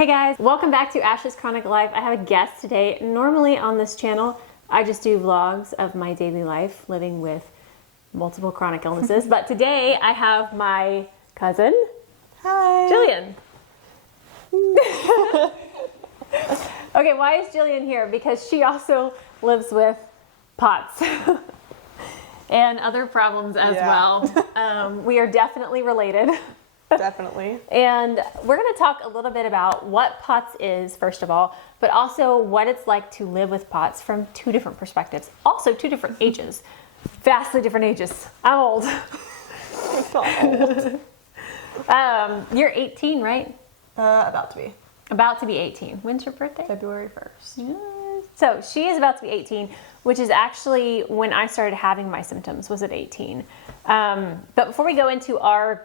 Hey guys, welcome back to Ashley's Chronic Life. I have a guest today. Normally on this channel, I just do vlogs of my daily life living with multiple chronic illnesses. But today I have my cousin, Hi. Jillian. Okay, why is Jillian here? Because she also lives with POTS and other problems as well. We are definitely related. Definitely. And we're going to talk a little bit about what POTS is, first of all, but also what it's like to live with POTS from two different perspectives. Also, two different ages. Vastly different ages. I'm old. You're 18, right? About to be. About to be 18. When's your birthday? February 1st. Yes. So she is about to be 18, which is actually when I started having my symptoms, was at 18. But before we go into our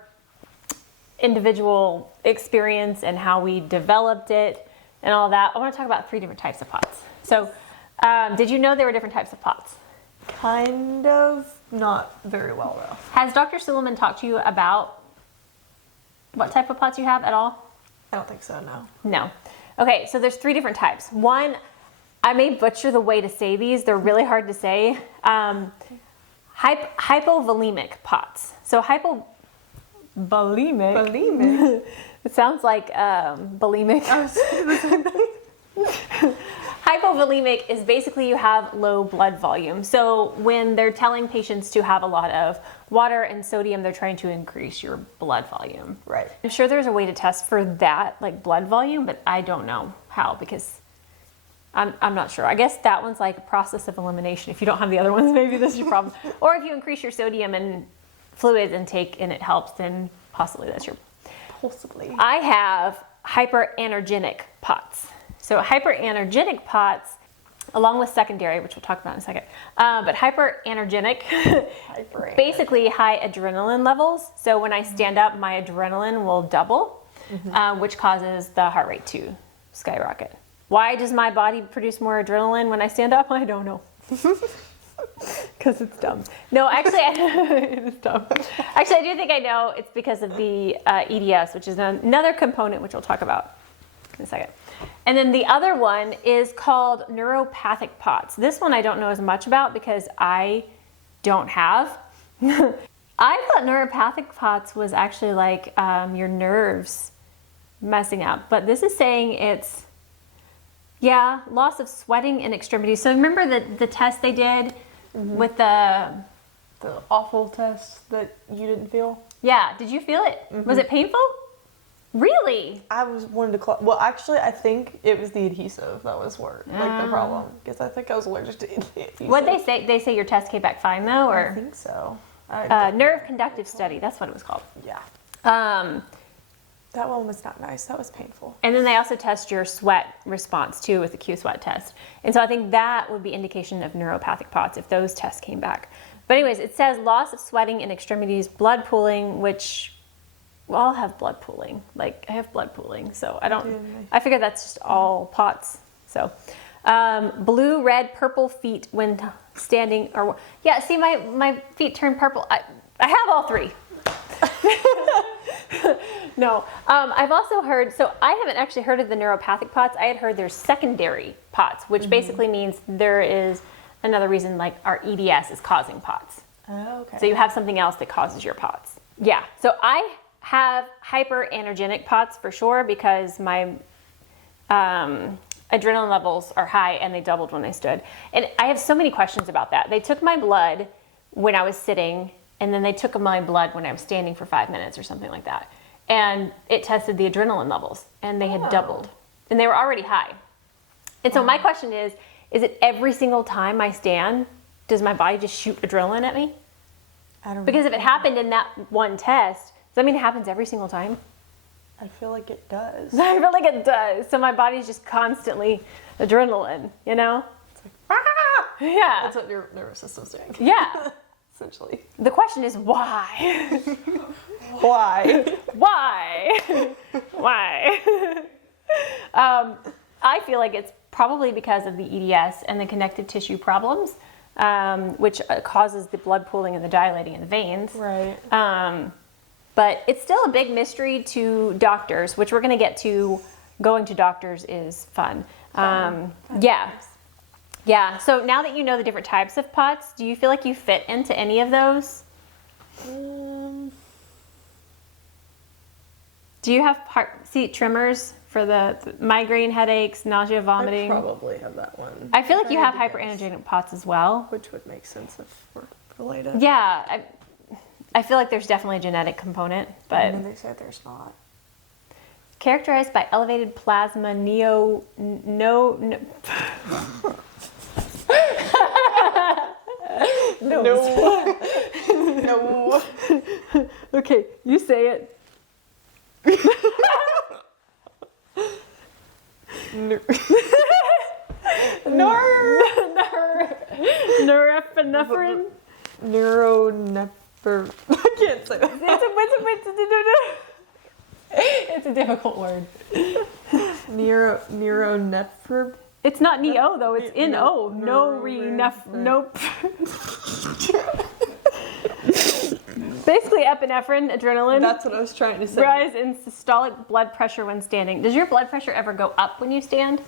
individual experience and how we developed it and all that, I want to talk about 3 different types of POTS. So did you know there were different types of POTS? Kind of. Not very well, though. Has Dr. Suleiman talked to you about what type of POTS you have at all? I don't think so, no. No. Okay, so there's 3 different types. One, I may butcher the way to say these. They're really hard to say. Hypovolemic POTS. So bulimic. It sounds like bulimic. Hypovolemic is basically you have low blood volume. So when they're telling patients to have a lot of water and sodium, they're trying to increase your blood volume. Right. I'm sure there's a way to test for that, like blood volume, but I don't know how because I'm not sure. I guess that one's like a process of elimination. If you don't have the other ones, maybe this is your problem. Or if you increase your sodium and fluid intake and it helps, then possibly that's your. Possibly. I have hyperanergenic POTS. So hyperanergenic POTS, along with secondary, which we'll talk about in a second, but hyperanergenic, basically high adrenaline levels. So when I stand up, my adrenaline will double, which causes the heart rate to skyrocket. Why does my body produce more adrenaline when I stand up? I don't know. Because it's dumb. No, actually, it is dumb. Actually, I do think I know it's because of the EDS, which is another component, which we'll talk about in a second. And then the other one is called neuropathic POTS. This one I don't know as much about because I don't have. I thought neuropathic POTS was actually like your nerves messing up. But this is saying it's, loss of sweating in extremities. So remember the test they did with the awful test that you didn't feel? Yeah, did you feel it? Was it painful? Really? I was wanting to well, actually, I think it was the adhesive that was like the problem. Because I think I was allergic to adhesive. What'd they say? They say your test came back fine though, or? I think so. Nerve conductive study, that's what it was called. Yeah. That one was not nice. That was painful. And then they also test your sweat response too with the Q-sweat test. And so I think that would be indication of neuropathic POTS if those tests came back. But anyways, it says loss of sweating in extremities, blood pooling, which we all have blood pooling. Like I have blood pooling, so I figure that's just all POTS. So blue, red, purple feet when standing or see my feet turn purple. I have all 3. No, I've also heard, so I haven't actually heard of the neuropathic POTS. I had heard there's secondary POTS, which basically means there is another reason like our EDS is causing POTS. Oh, okay. So you have something else that causes your POTS. Yeah, so I have hyperanergenic POTS for sure because my adrenaline levels are high and they doubled when I stood. And I have so many questions about that. They took my blood when I was sitting and then they took my blood when I was standing for 5 minutes or something like that. And it tested the adrenaline levels and they had doubled and they were already high. And so my question is it every single time I stand, does my body just shoot adrenaline at me? I don't know. Because if it happened in that one test, does that mean it happens every single time? I feel like it does. I feel like it does. So my body's just constantly adrenaline, you know? It's like, yeah. That's what your nervous system's doing. Yeah. Essentially. The question is why? Why? Why? Why? I feel like it's probably because of the EDS and the connective tissue problems, which causes the blood pooling and the dilating in the veins. Right. But it's still a big mystery to doctors, which we're going to get to going to doctors is fun. Yeah. Yeah. So now that you know the different types of POTS, do you feel like you fit into any of those? Do you have seat tremors for the migraine, headaches, nausea, vomiting? I probably have that one. I feel like you have hyperenergenic POTS as well. Which would make sense if we're related. Yeah. I feel like there's definitely a genetic component, but... And then they say there's not. Characterized by elevated plasma no. No. No. Okay, you say it. Norepinephrine. I can't say that. It's a difficult word. Neuronephrine. It's not neo though. It's no. Nope. Basically, epinephrine, adrenaline. That's what I was trying to say. Rise in systolic blood pressure when standing. Does your blood pressure ever go up when you stand?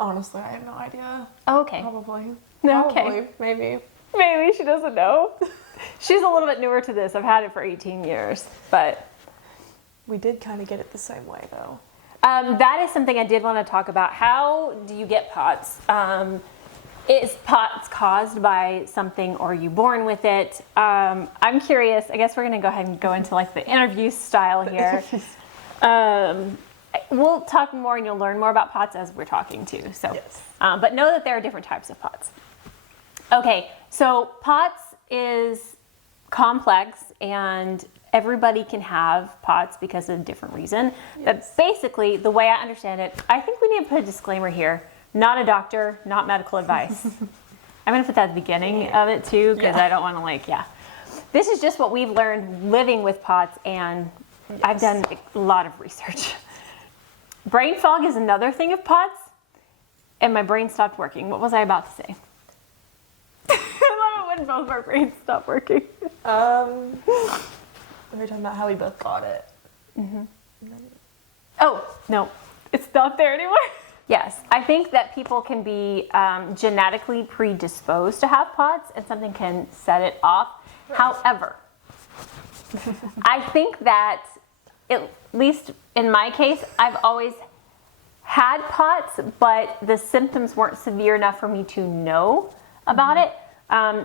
Honestly, I have no idea. Oh, okay. Probably. Okay. Maybe. Maybe she doesn't know. She's a little bit newer to this. I've had it for 18 years, but we did kind of get it the same way though. That is something I did want to talk about. How do you get POTS? Is POTS caused by something or are you born with it? I'm curious. I guess we're going to go ahead and go into like the interview style here. We'll talk more and you'll learn more about POTS as we're talking too. So, yes. But know that there are different types of POTS. Okay, so POTS is complex and everybody can have POTS because of a different reason. Yes. But basically, the way I understand it, I think we need to put a disclaimer here. Not a doctor, not medical advice. I'm going to put that at the beginning of it too, because I don't want to This is just what we've learned living with POTS, and I've done a lot of research. Brain fog is another thing of POTS, and my brain stopped working. What was I about to say? I love it when both of our brains stop working. We were talking about how we both got it. Mm-hmm. Oh, no. It's not there anymore. Yes, I think that people can be genetically predisposed to have POTS and something can set it off. Right. However, I think that, at least in my case, I've always had POTS, but the symptoms weren't severe enough for me to know about it.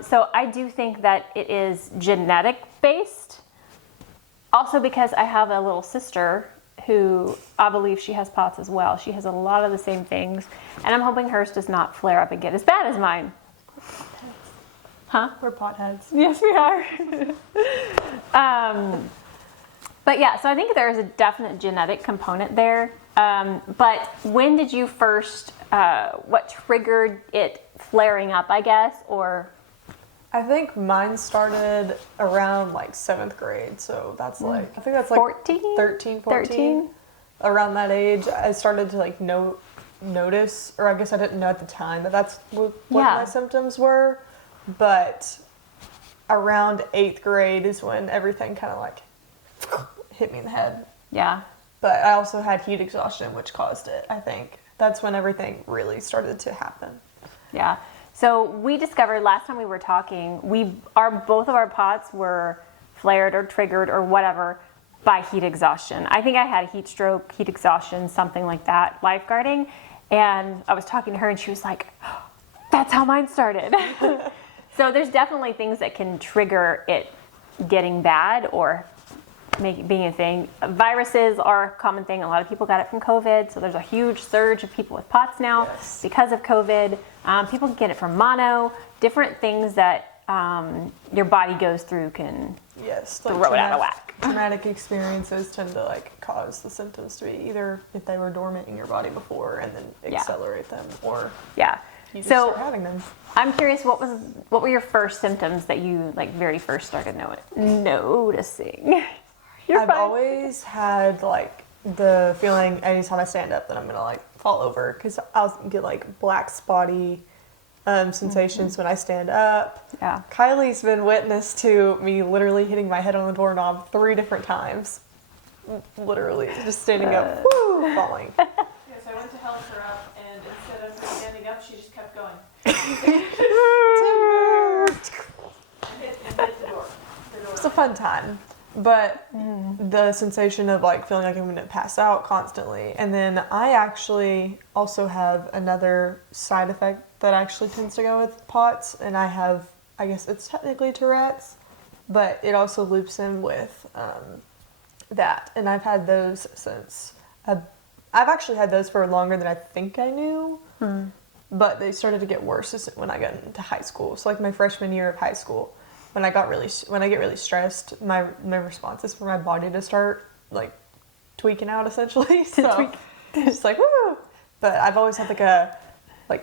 So I do think that it is genetic based. Also because I have a little sister who I believe she has POTS as well. She has a lot of the same things, and I'm hoping hers does not flare up and get as bad as mine. Huh? We're potheads. Yes, we are. But yeah, so I think there is a definite genetic component there. But when did you first, what triggered it flaring up, I guess, or? I think mine started around 7th grade, so that's I think that's 14? 13, 14. Around that age, I started to notice, or I guess I didn't know at the time that that's what my symptoms were. But around 8th grade is when everything kind of hit me in the head. Yeah. But I also had heat exhaustion, which caused it, I think. That's when everything really started to happen. Yeah. So we discovered last time we were talking, both of our POTS were flared or triggered or whatever by heat exhaustion. I think I had a heat stroke, heat exhaustion, something like that, lifeguarding. And I was talking to her and she was like, oh, that's how mine started. So there's definitely things that can trigger it getting bad or being a thing. Viruses are a common thing. A lot of people got it from COVID. So there's a huge surge of people with POTS now because of COVID. People can get it from mono. Different things that your body goes through can throw it out of whack. Traumatic experiences tend to cause the symptoms to be either if they were dormant in your body before and then accelerate them, or you just start having them. I'm curious, what were your first symptoms that you very first started noticing? I've always had the feeling anytime I stand up that I'm gonna fall over, because I'll get black spotty sensations when I stand up. Yeah. Kylie's been witness to me literally hitting my head on the doorknob 3 different times. literally just standing up, woo, falling. Yes, I went to help her up, and instead of standing up, she just kept going. And hit the door. It's a fun time, but the sensation of like feeling like I'm going to pass out constantly. And then I actually also have another side effect that actually tends to go with POTS, and I guess it's technically Tourette's, but it also loops in with that. And I've had those since I've actually had those for longer than I think I knew. But they started to get worse when I got into high school. So like my freshman year of high school, when I get really stressed, my response is for my body to start like tweaking out essentially. So it's just like woo. But I've always had like a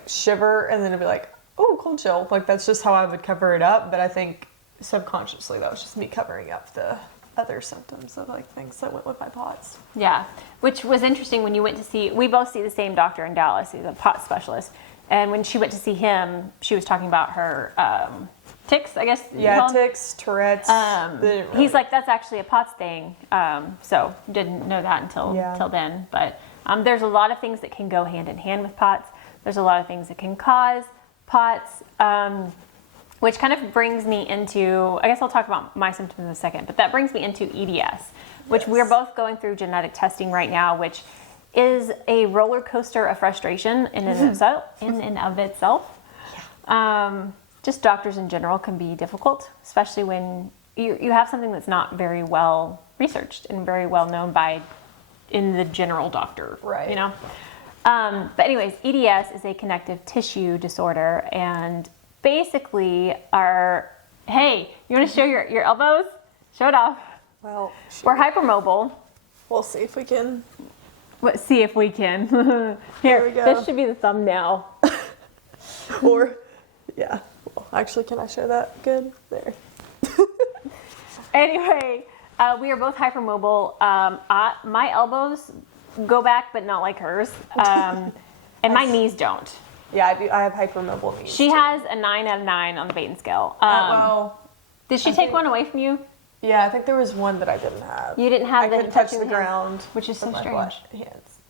shiver, and then it'd be like, oh, cold chill. Like that's just how I would cover it up. But I think subconsciously that was just me covering up the other symptoms of like things that went with my POTS. Yeah, which was interesting when you went to see. We both see the same doctor in Dallas. He's a POTS specialist. And when she went to see him, she was talking about her tics, I guess. Yeah, tics, Tourette's. He's like, that's actually a POTS thing. So didn't know that until then. But there's a lot of things that can go hand in hand with POTS. There's a lot of things that can cause POTS, which kind of brings me into, I guess I'll talk about my symptoms in a second, but that brings me into EDS, which we're both going through genetic testing right now, which is a roller coaster of frustration in and of itself. Yeah. Just doctors in general can be difficult, especially when you have something that's not very well researched and very well known in the general doctor, right? You know. But anyways, EDS is a connective tissue disorder, and basically hey, you want to show your elbows? Show it off. Well, we're hypermobile. We'll see if we can. Let's see if we can. Here we go. This should be the thumbnail. Or, yeah. Well, actually, can I show that good? There. Anyway, we are both hypermobile. My elbows go back, but not like hers. And my knees don't. Yeah, I have hypermobile knees. She has a 9 out of 9 on the Baden scale. Did she take one away from you? Yeah, I think there was one that I didn't have. You didn't have I couldn't touch the ground, which is so with strange. My hands.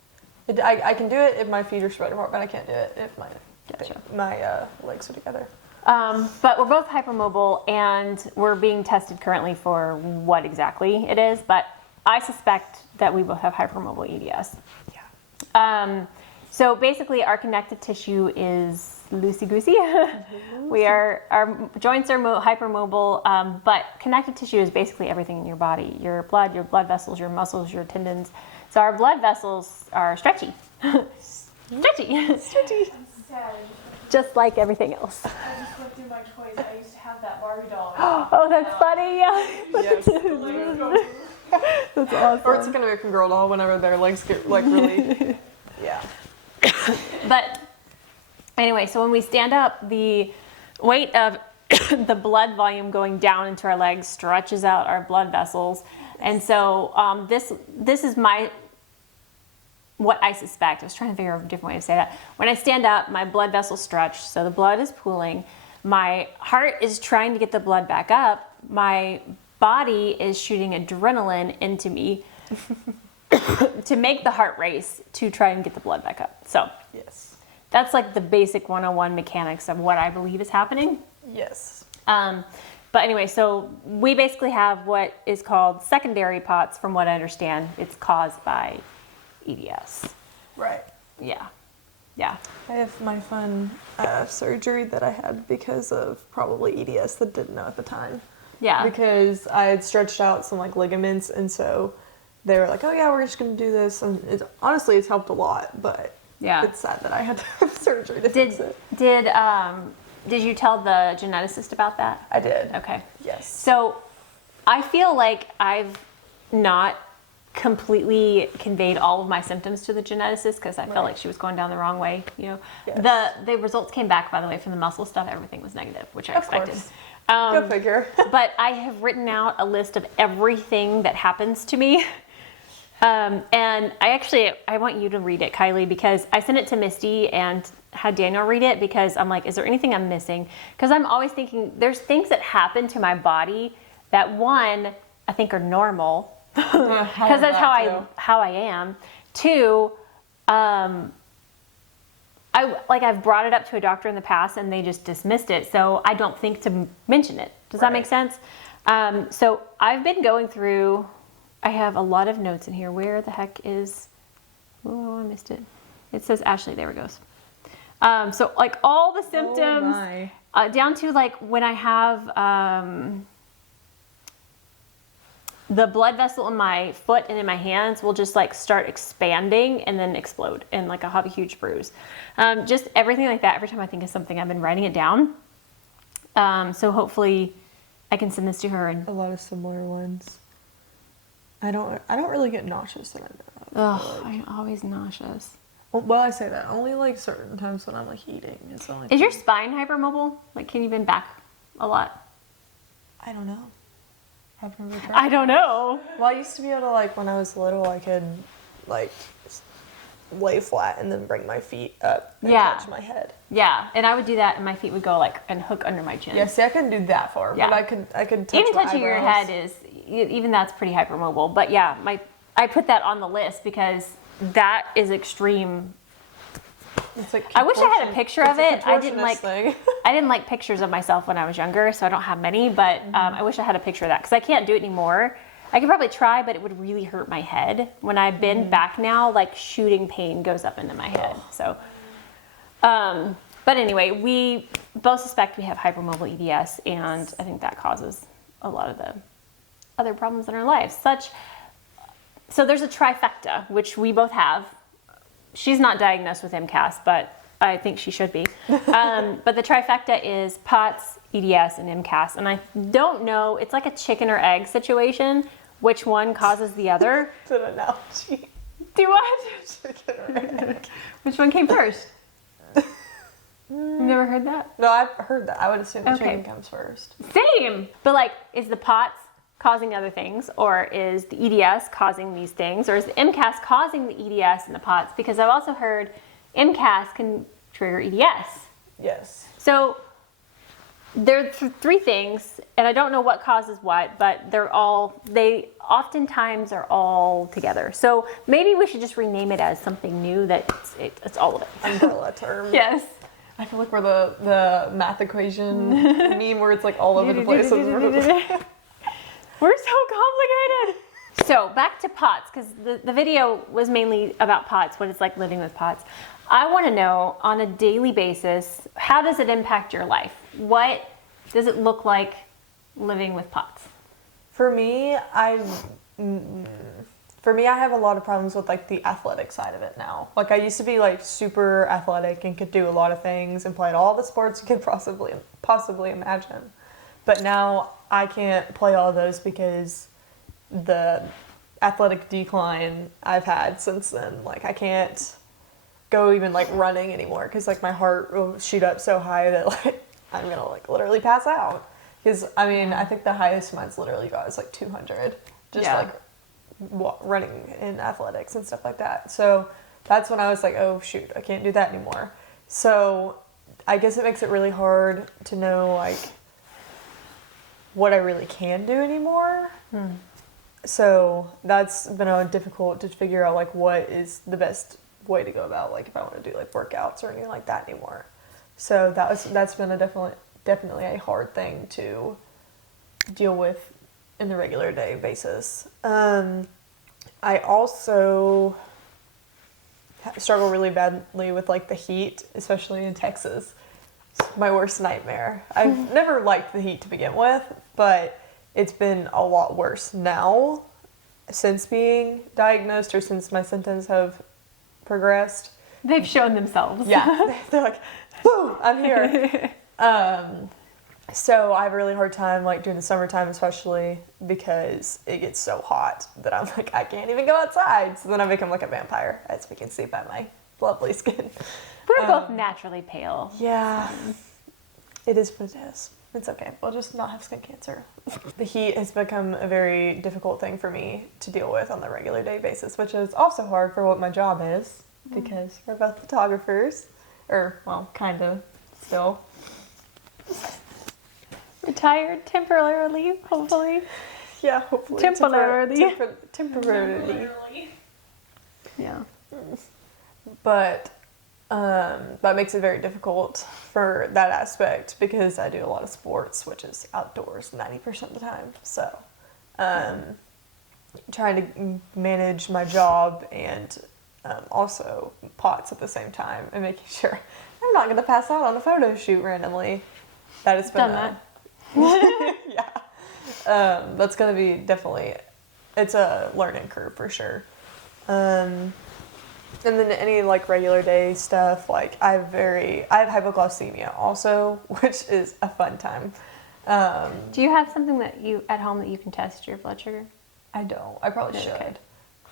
I can do it if my feet are spread apart, but I can't do it if my legs are together. But we're both hypermobile, and we're being tested currently for what exactly it is. But I suspect that we both have hypermobile EDS. Yeah. So basically, our connective tissue is loosey-goosey. Our joints are hypermobile, but connective tissue is basically everything in your body. Your blood vessels, your muscles, your tendons. So our blood vessels are stretchy. Stretchy. Just like everything else. I just went through my toys. I used to have that Barbie doll. Oh, that's funny. Yeah. Yes. That's awesome. Or it's an American Girl doll whenever their legs get like really... Yeah. But anyway, so when we stand up, the weight of the blood volume going down into our legs stretches out our blood vessels. And so this is what I suspect. I was trying to figure out a different way to say that. When I stand up, my blood vessels stretch, so the blood is pooling. My heart is trying to get the blood back up. My body is shooting adrenaline into me to make the heart race to try and get the blood back up. So yes, that's like the basic 101 mechanics of what I believe is happening. Yes. But anyway, so we basically have what is called secondary POTS. From what I understand, it's caused by EDS. Right. Yeah. I have my fun surgery that I had because of probably EDS that didn't know at the time. Yeah. Because I had stretched out some like ligaments, and so they were like, "Oh yeah, we're just gonna do this," and honestly, it's helped a lot. But it's sad that I had to have surgery to fix it. Did you tell the geneticist about that? I did. Okay. Yes. So I feel like I've not completely conveyed all of my symptoms to the geneticist because I felt like she was going down the wrong way. You know, yes. The results came back, by the way, from the muscle stuff. Everything was negative, which I expected. Course. Go figure. But I have written out a list of everything that happens to me. And I want you to read it, Kylie, because I sent it to Misty and had Daniel read it because I'm like, is there anything I'm missing? Because I'm always thinking there's things that happen to my body that, one, I think are normal. because that's how I am. Two, I've brought it up to a doctor in the past and they just dismissed it, so I don't think to mention it. Does that make sense? So I've been going through. I have a lot of notes in here. Where the heck is? Oh, I missed it. It says Ashley. There it goes. So like all the symptoms, down to like when I have the blood vessel in my foot and in my hands will just like start expanding and then explode, and like I'll have a huge bruise. Just everything like that. Every time I think of something, I've been writing it down. So hopefully I can send this to her. And a lot of similar ones. I don't really get nauseous that I know of. Ugh, I'm always nauseous. Well, I say that only like certain times when I'm like eating. It's the only Is your spine hypermobile? Like, can you bend back a lot? I don't know. I've never tried. I don't know. Well, I used to be able to, like, when I was little, I could, like, lay flat and then bring my feet up and touch my head. Yeah, and I would do that, and my feet would go, like, and hook under my chin. Yeah, see, I couldn't do that far, but I could touch even my touching your eyebrows. head is, even that's pretty hypermobile. But yeah, I put that on the list because that is extreme. It's like I wish I had a picture of it. I didn't thing. I didn't like pictures of myself when I was younger, so I don't have many. But I wish I had a picture of that because I can't do it anymore. I could probably try, but it would really hurt my head. When I bend back now, like shooting pain goes up into my head. So, but anyway, we both suspect we have hypermobile EDS, and I think that causes a lot of the other problems in our lives. So there's a trifecta, which we both have. She's not diagnosed with MCAS, but I think she should be. But the trifecta is POTS, EDS, and MCAS. And I don't know, it's like a chicken or egg situation. Which one causes the other? It's an analogy. Do what? Chicken or egg. Which one came first? You've never heard that? No, I've heard that. I would assume the chicken comes first. Same! But like, is the POTS causing other things, or is the EDS causing these things, or is the MCAS causing the EDS and the POTS? Because I've also heard MCAS can trigger EDS. Yes. So there are three things, and I don't know what causes what, but they oftentimes are all together. So maybe we should just rename it as something new that it's all of it. Umbrella term. Yes. I feel like we're the math equation meme where it's like all over the place. We're so complicated. So back to POTS, because the video was mainly about POTS, what it's like living with POTS. I want to know on a daily basis, how does it impact your life? What does it look like living with POTS? For me, I have a lot of problems with like the athletic side of it now. Like I used to be like super athletic and could do a lot of things and played all the sports you could possibly imagine. But now I can't play all those because the athletic decline I've had since then. Like I can't go even like running anymore because like my heart will shoot up so high that like I'm gonna like literally pass out. Because I mean I think the highest mine's literally got is like 200. Just like running in athletics and stuff like that. So that's when I was like, oh shoot, I can't do that anymore. So I guess it makes it really hard to know like what I really can do anymore. So that's been difficult to figure out like what is the best way to go about like if I want to do like workouts or anything like that anymore. So that's been definitely a hard thing to deal with in the regular day basis. I also struggle really badly with like the heat, especially in Texas. It's my worst nightmare. I've never liked the heat to begin with, but it's been a lot worse now since being diagnosed or since my symptoms have progressed. They've shown themselves. Yeah, they're like, woo, I'm here. So I have a really hard time like during the summertime, especially because it gets so hot that I'm like, I can't even go outside. So then I become like a vampire, as we can see by my lovely skin. We're both naturally pale. Yeah, it is what it is. It's okay. We'll just not have skin cancer. The heat has become a very difficult thing for me to deal with on the regular day basis, which is also hard for what my job is because we're both photographers, or well, kind of still. Retired temporarily, hopefully. Yeah, hopefully. Temporarily. Temporarily. Literally. Yeah. But that makes it very difficult for that aspect because I do a lot of sports, which is outdoors 90% of the time. So trying to manage my job and also POTS at the same time and making sure I'm not going to pass out on a photo shoot randomly. That has been Done that. yeah. That's going to be definitely, it's a learning curve for sure. And then any like regular day stuff, like I have hypoglycemia also, which is a fun time. Do you have something that you at home that you can test your blood sugar? I don't. I probably should.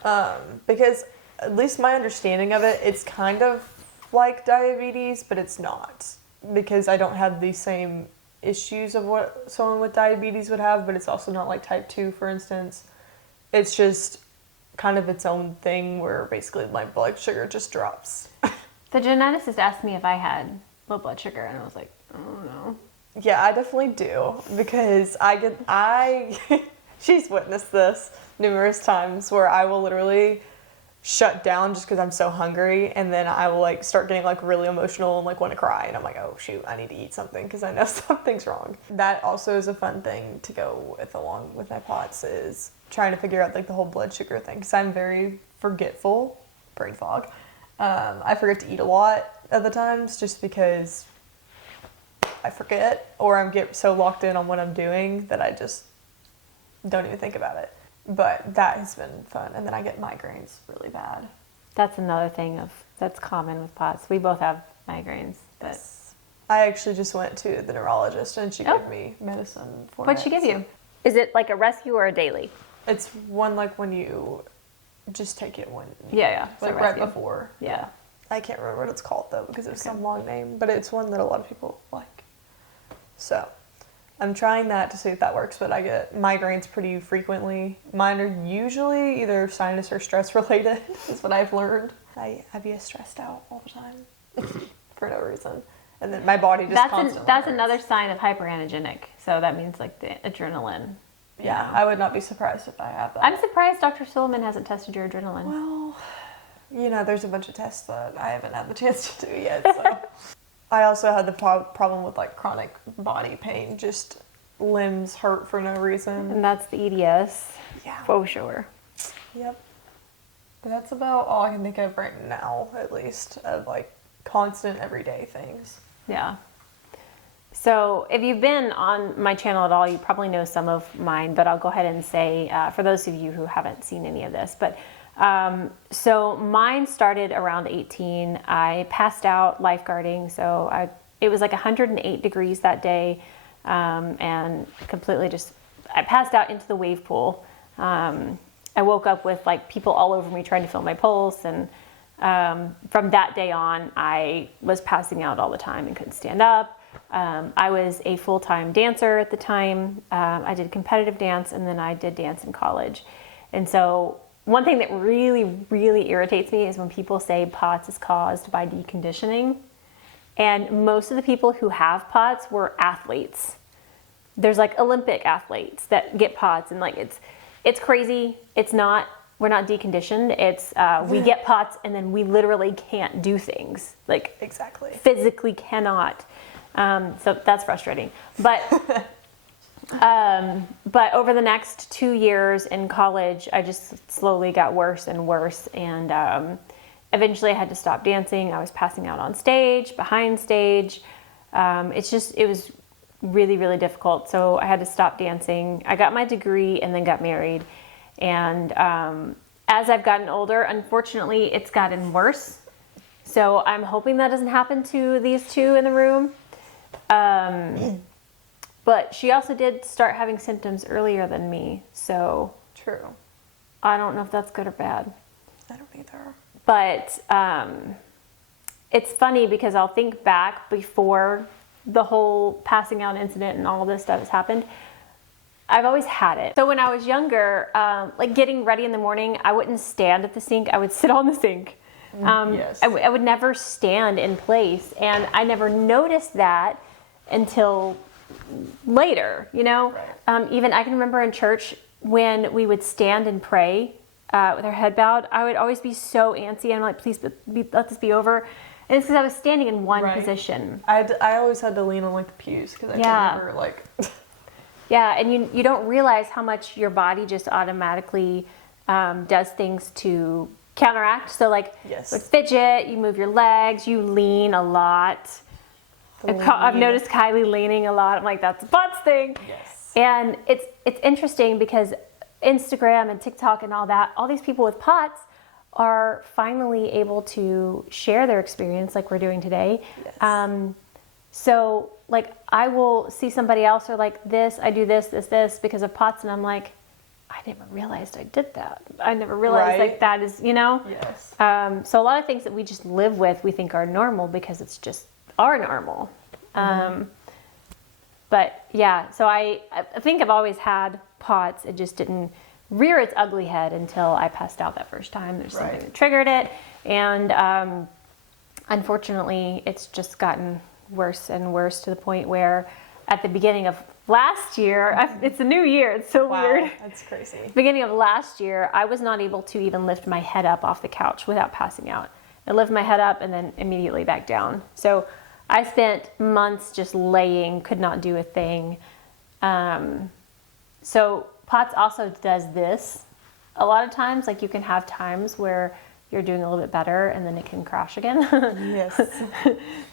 Okay. Because at least my understanding of it, it's kind of like diabetes, but it's not. Because I don't have the same issues of what someone with diabetes would have, but it's also not like type 2, for instance. It's just kind of its own thing where basically my blood sugar just drops. The geneticist asked me if I had low blood sugar, and I was like, I don't know. Yeah, I definitely do because she's witnessed this numerous times where I will literally shut down just because I'm so hungry, and then I will like start getting like really emotional and like want to cry, and I'm like, oh shoot, I need to eat something because I know something's wrong. That also is a fun thing to go with along with my POTS is trying to figure out like the whole blood sugar thing because I'm very forgetful, brain fog. I forget to eat a lot of the times just because I forget or I get so locked in on what I'm doing that I just don't even think about it. But that has been fun. And then I get migraines really bad. That's another thing that's common with POTS. We both have migraines, but I actually just went to the neurologist and she gave me medicine for it. What'd she give you? Is it like a rescue or a daily? It's one like when you just take it when Yeah. like so right rescue. before. Yeah. I can't remember what it's called though because it's some long name, but it's one that a lot of people like. So I'm trying that to see if that works, but I get migraines pretty frequently. Mine are usually either sinus or stress related, is what I've learned. I get stressed out all the time for no reason. And then my body just constantly That's hurts. another sign of hyperanogenic. So that means like the adrenaline. Yeah, I would not be surprised if I have that. I'm surprised Dr. Suleiman hasn't tested your adrenaline. Well, there's a bunch of tests that I haven't had the chance to do yet, so. I also had the problem with like chronic body pain, just limbs hurt for no reason. And that's the EDS. Yeah. For sure. Yep. But that's about all I can think of right now, at least, of like constant everyday things. Yeah. So if you've been on my channel at all, you probably know some of mine, but I'll go ahead and say, for those of you who haven't seen any of this, but so mine started around 18. I passed out lifeguarding, so it was like 108 degrees that day, and completely I passed out into the wave pool. I woke up with like people all over me trying to feel my pulse, and from that day on, I was passing out all the time and couldn't stand up. I was a full-time dancer at the time. I did competitive dance, and then I did dance in college. And so one thing that really, really irritates me is when people say POTS is caused by deconditioning. And most of the people who have POTS were athletes. There's like Olympic athletes that get POTS, and like it's crazy. We're not deconditioned. It's we get POTS and then we literally can't do things. Like exactly. Physically cannot. So that's frustrating. But over the next 2 years in college, I just slowly got worse and worse, and eventually I had to stop dancing. I was passing out on stage, behind stage. It was really, really difficult. So I had to stop dancing. I got my degree and then got married. And as I've gotten older, unfortunately, it's gotten worse. So I'm hoping that doesn't happen to these two in the room. But she also did start having symptoms earlier than me. So True. I don't know if that's good or bad. I don't either. But it's funny because I'll think back before the whole passing out incident and all this stuff has happened. I've always had it. So when I was younger, like getting ready in the morning, I wouldn't stand at the sink. I would sit on the sink. Yes. I would never stand in place. And I never noticed that until later, you know? Right. Even I can remember in church, when we would stand and pray with our head bowed, I would always be so antsy. I'm like, please let this be over. And it's because I was standing in one position. I always had to lean on like the pews because I could never like. Yeah, and you don't realize how much your body just automatically does things to counteract. So like with fidget, you move your legs, you lean a lot. I've noticed Kylie leaning a lot. I'm like, that's a POTS thing. Yes. And it's interesting because Instagram and TikTok and all that, all these people with POTS are finally able to share their experience like we're doing today. Yes. So like I will see somebody else or like this, I do this because of POTS, and I'm like, I never realized I did that. I never realized like that is, Yes. So a lot of things that we just live with, we think are normal because it's just our normal. But yeah, so I think I've always had POTS. It just didn't rear its ugly head until I passed out that first time. There's something that triggered it. And unfortunately, it's just gotten worse and worse to the point where at the beginning of last year, it's a new year, it's so weird. That's crazy. Beginning of last year, I was not able to even lift my head up off the couch without passing out. I lift my head up and then immediately back down. So I spent months just laying, could not do a thing. So POTS also does this a lot of times. Like you can have times where you're doing a little bit better and then it can crash again. Yes.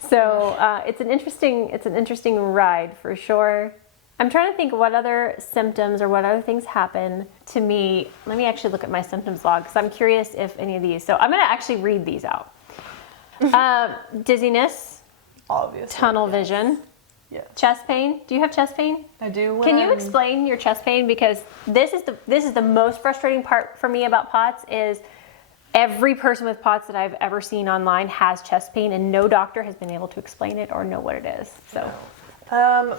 So it's an interesting ride for sure. I'm trying to think of what other symptoms or what other things happen to me. Let me actually look at my symptoms log because I'm curious if any of these. So I'm going to actually read these out. Dizziness. Obviously. Tunnel vision. Yes. Chest pain. Do you have chest pain? I do. Can you explain your chest pain? Because this is the most frustrating part for me about POTS is every person with POTS that I've ever seen online has chest pain, and no doctor has been able to explain it or know what it is. So,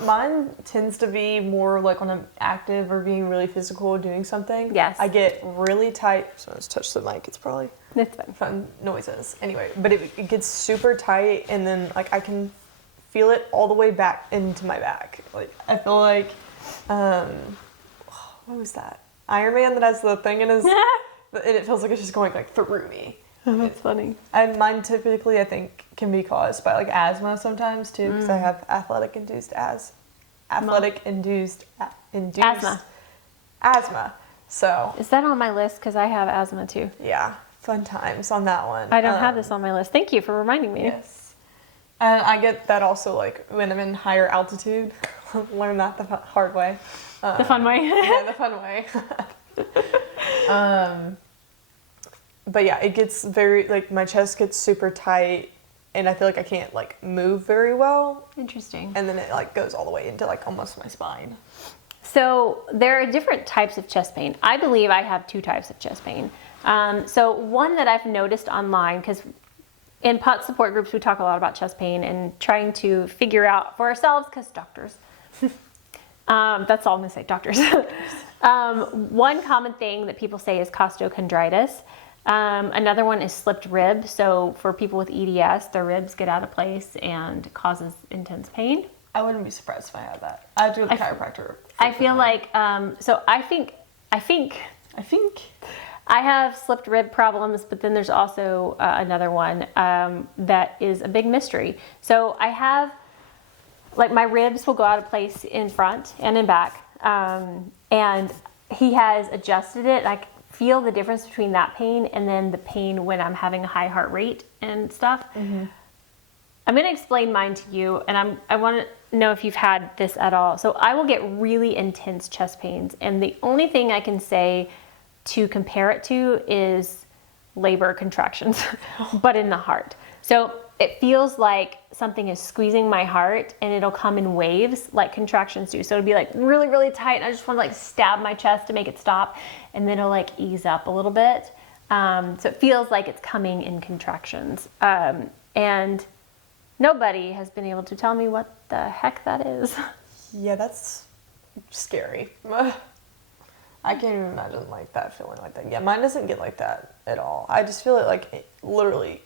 mine tends to be more like when I'm active or being really physical, doing something. Yes. I get really tight. So let's touch the mic. It's probably it's fun noises. Anyway, but it gets super tight, and then like I can feel it all the way back into my back. Like I feel like, what was that? Iron Man that has the thing in his. And it feels like it's just going like through me. That's funny. And mine typically, I think, can be caused by like asthma sometimes too, because I have athletic-induced asthma. So is that on my list? Because I have asthma too. Yeah, fun times on that one. I don't have this on my list. Thank you for reminding me. Yes, and I get that also like when I'm in higher altitude. Learn that the hard way. The fun way. Yeah, the fun way. But yeah, it gets very, like, my chest gets super tight, and I feel like I can't, like, move very well. Interesting. And then it, like, goes all the way into, like, almost my spine. So there are different types of chest pain. I believe I have two types of chest pain. So one that I've noticed online, because in POTS support groups, we talk a lot about chest pain and trying to figure out for ourselves, because doctors. That's all I'm going to say, doctors. One common thing that people say is costochondritis. Another one is slipped rib. So for people with EDS, their ribs get out of place and causes intense pain. I wouldn't be surprised if I had that. I do the chiropractor. I feel like, so I think I have slipped rib problems, but then there's also another one that is a big mystery. So I have, like, my ribs will go out of place in front and in back. And he has adjusted it. I feel the difference between that pain and then the pain when I'm having a high heart rate and stuff. Mm-hmm. I'm going to explain mine to you, and I want to know if you've had this at all. So I will get really intense chest pains, and the only thing I can say to compare it to is labor contractions, but in the heart. So it feels like something is squeezing my heart, and it'll come in waves like contractions do. So it'll be like really, really tight, and I just want to like stab my chest to make it stop, and then it'll like ease up a little bit. So it feels like it's coming in contractions. And nobody has been able to tell me what the heck that is. Yeah, that's scary. I can't even imagine like that feeling like that. Yeah, mine doesn't get like that at all. I just feel it like literally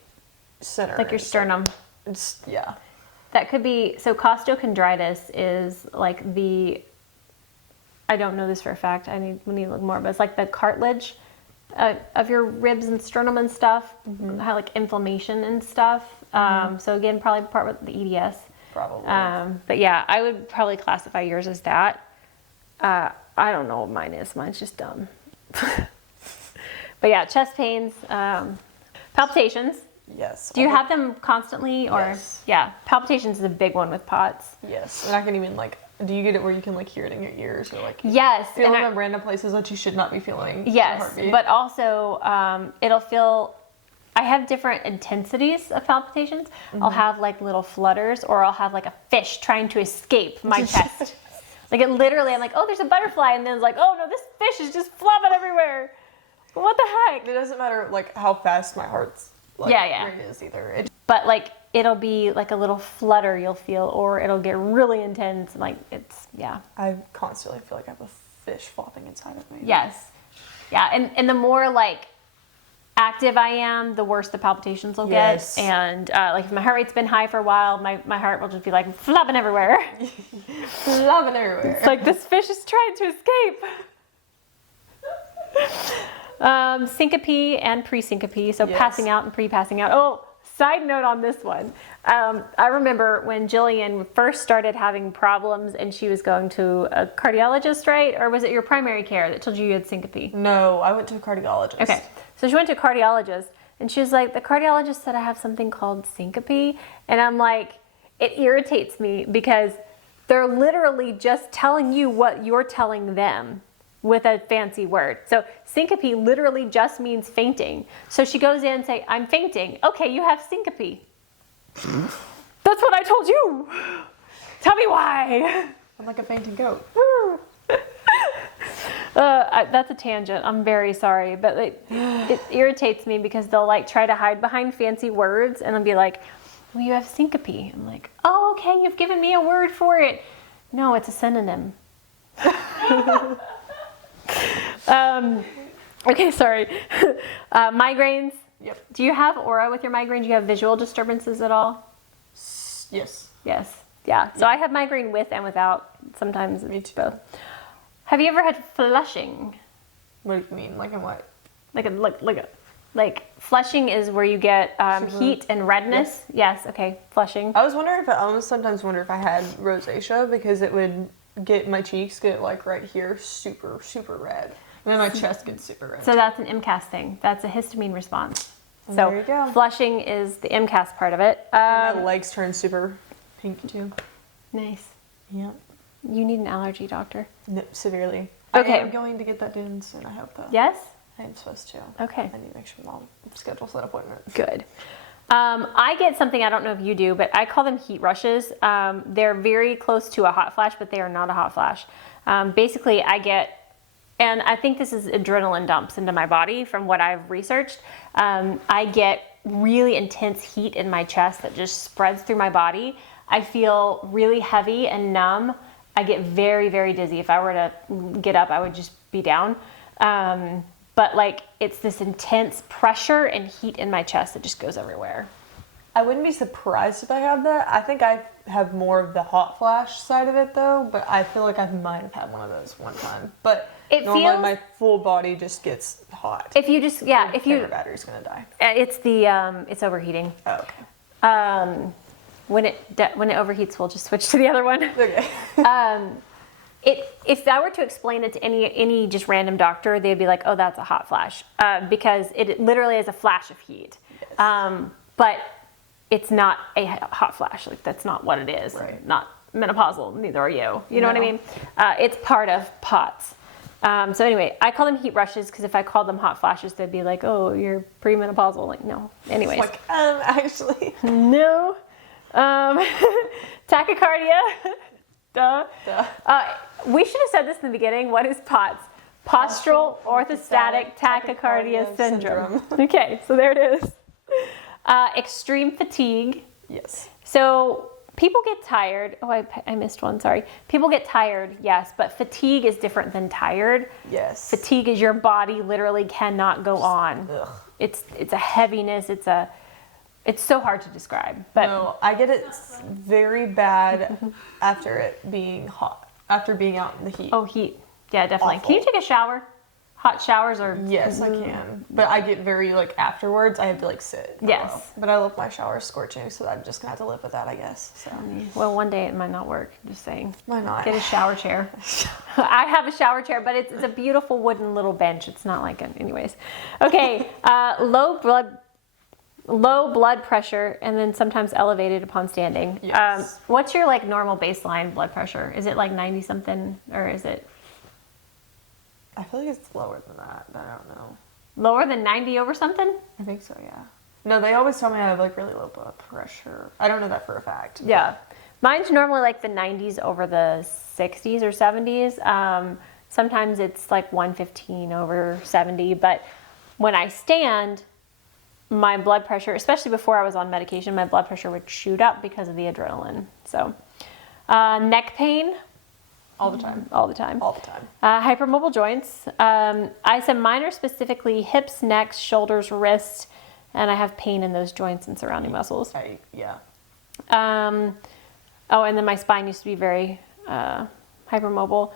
center. Like your sternum. It's, yeah. That could be, so costochondritis is like I don't know this for a fact. We need to look more, but it's like the cartilage of your ribs and sternum and stuff, have like inflammation and stuff. So again, probably part with the EDS. Probably. But yeah, I would probably classify yours as that. I don't know what mine is. Mine's just dumb. But yeah, chest pains, palpitations. Yes. Do you have them constantly, or Yes. yeah? Palpitations is a big one with POTS. Yes, and I can even like. Do you get it where you can like hear it in your ears or like Yes, feel and in random places that you should not be feeling? yes, heartbeat? but also it'll feel. I have different intensities of palpitations. I'll have like little flutters, or I'll have like a fish trying to escape my chest. Like it literally, I'm like, oh, there's a butterfly, and then it's like, oh no, this fish is just flopping everywhere. What the heck? It doesn't matter like how fast my heart's like, rate is either. But like it'll be like a little flutter you'll feel, or it'll get really intense. Like it's I constantly feel like I have a fish flopping inside of me. Yes, yeah, and the more like active I am, the worse the palpitations will Yes. get. And like if my heart rate's been high for a while, my heart will just be like flopping everywhere. Flopping everywhere. It's like this fish is trying to escape. Syncope and pre-syncope, so Yes. passing out and pre-passing out. Oh, side note on this one. I remember when Jillian first started having problems and she was going to a cardiologist, right? Or was it your primary care that told you had syncope? No, I went to a cardiologist. Okay, so she went to a cardiologist and she was like, the cardiologist said I have something called syncope. And I'm like, it irritates me because they're literally just telling you what you're telling them with a fancy word. So syncope literally just means fainting. So she goes in and say, I'm fainting. Okay, you have syncope. That's what I told you. Tell me why. I'm like a fainting goat. That's a tangent. I'm very sorry, but it irritates me because they'll like try to hide behind fancy words and they'll be like, well, you have syncope. I'm like, oh, okay, you've given me a word for it. No, it's a synonym. Okay, sorry. Migraines. Yep. Do you have aura with your migraine? Do you have visual disturbances at all? Yes. Yes. Yeah. So I have migraine with and without. Sometimes Me it's too. both. Have you ever had flushing? What do you mean? Like in what? Like flushing is where you get heat and redness. Yes. Okay. Flushing. I almost sometimes wonder if I had rosacea because it would get my cheeks get like right here super, super red. And then my chest gets super red. So that's an MCAS thing. That's a histamine response. So There you go. flushing is the MCAS part of it. And my legs turn super pink too. Nice. Yeah. You need an allergy doctor. No, severely. Okay. I am going to get that done soon, I hope though. Yes? I am supposed to. Okay. I need to make sure Mom schedules that appointment. Good. I get something, I don't know if you do, but I call them heat rushes. They're very close to a hot flash, but they are not a hot flash. Basically, I get, and I think this is adrenaline dumps into my body from what I've researched. I get really intense heat in my chest that just spreads through my body. I feel really heavy and numb. I get very, very dizzy. If I were to get up, I would just be down. But like it's this intense pressure and heat in my chest that just goes everywhere. I wouldn't be surprised if I had that. I think I have more of the hot flash side of it though, but I feel like I might have had one of those one time. But It normally feels- my full body just gets hot. If you just, yeah, if you, Camera battery's gonna die. it's the, it's overheating. Oh, okay. When it overheats, we'll just switch to the other one. Okay. If I were to explain it to any just random doctor, they'd be like, "Oh, that's a hot flash," because it literally is a flash of heat. Yes. But it's not a hot flash. Like that's not what it is. Right. Not menopausal. Neither are you. You know what I No. mean? It's part of POTS. So anyway, I call them heat rushes because if I called them hot flashes, they'd be like, "Oh, you're premenopausal." Like, no. Anyways, Like, actually. no. Tachycardia. Duh. We should have said this in the beginning. What is POTS? Postural Orthostatic Tachycardia Syndrome. Okay, so there it is. Extreme fatigue. Yes. So people get tired. Oh, I missed one. Sorry. People get tired, yes, but fatigue is different than tired. Yes. Fatigue is your body literally cannot go on. Ugh. It's a heaviness. It's so hard to describe. But No, I get it very bad after it being hot, after being out in the heat. oh, heat. Yeah, definitely. Awful. Can you take a shower? Hot showers or Yes, I can. But I get very, like, afterwards, I have to, like, sit. Yes. But I love my shower scorching, so I'm just going to have to live with that, I guess. So. Well, one day it might not work. Just saying. Why not? Get a shower chair. I have a shower chair, but it's a beautiful wooden little bench. It's not like it. Anyways. Okay. Low blood pressure, and then sometimes elevated upon standing. Yes. What's your like normal baseline blood pressure? Is it like 90 something, or is it I feel like it's lower than that, but I don't know. lower than 90 over something? I think so, yeah. No, they always tell me I have, like, really low blood pressure. I don't know that for a fact. Yeah. Mine's normally like the 90s over the 60s or 70s. Sometimes it's like 115 over 70, but when I stand, my blood pressure, especially before I was on medication, my blood pressure would shoot up because of the adrenaline. So, neck pain. All the time. All the time. All the time. Hypermobile joints. I said mine are specifically hips, necks, shoulders, wrists, and I have pain in those joints and surrounding muscles. Yeah. Oh, and then my spine used to be very hypermobile.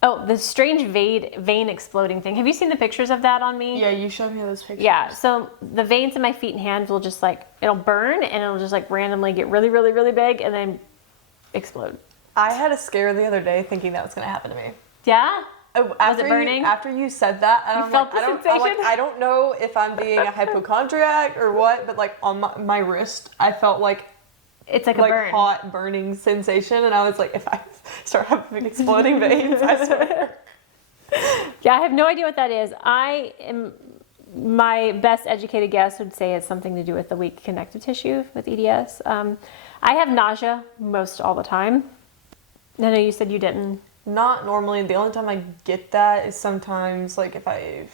Oh, the strange vein exploding thing. Have you seen the pictures of that on me? Yeah, you showed me those pictures. Yeah, so the veins in my feet and hands will just like, it'll burn and it'll just like randomly get really, really, really big and then explode. I had a scare the other day thinking that was going to happen to me. Yeah? Was it burning? After you said that, You felt the sensation? I don't know if I'm being a hypochondriac or what, but like on my wrist, I felt like It's like a burn. hot burning sensation, and I was like, if I start having exploding veins, I swear. Yeah, I have no idea what that is. My best educated guess would say it's something to do with the weak connective tissue with EDS. I have nausea most all the time. I know you said you didn't. Not normally. The only time I get that is sometimes, like, if I've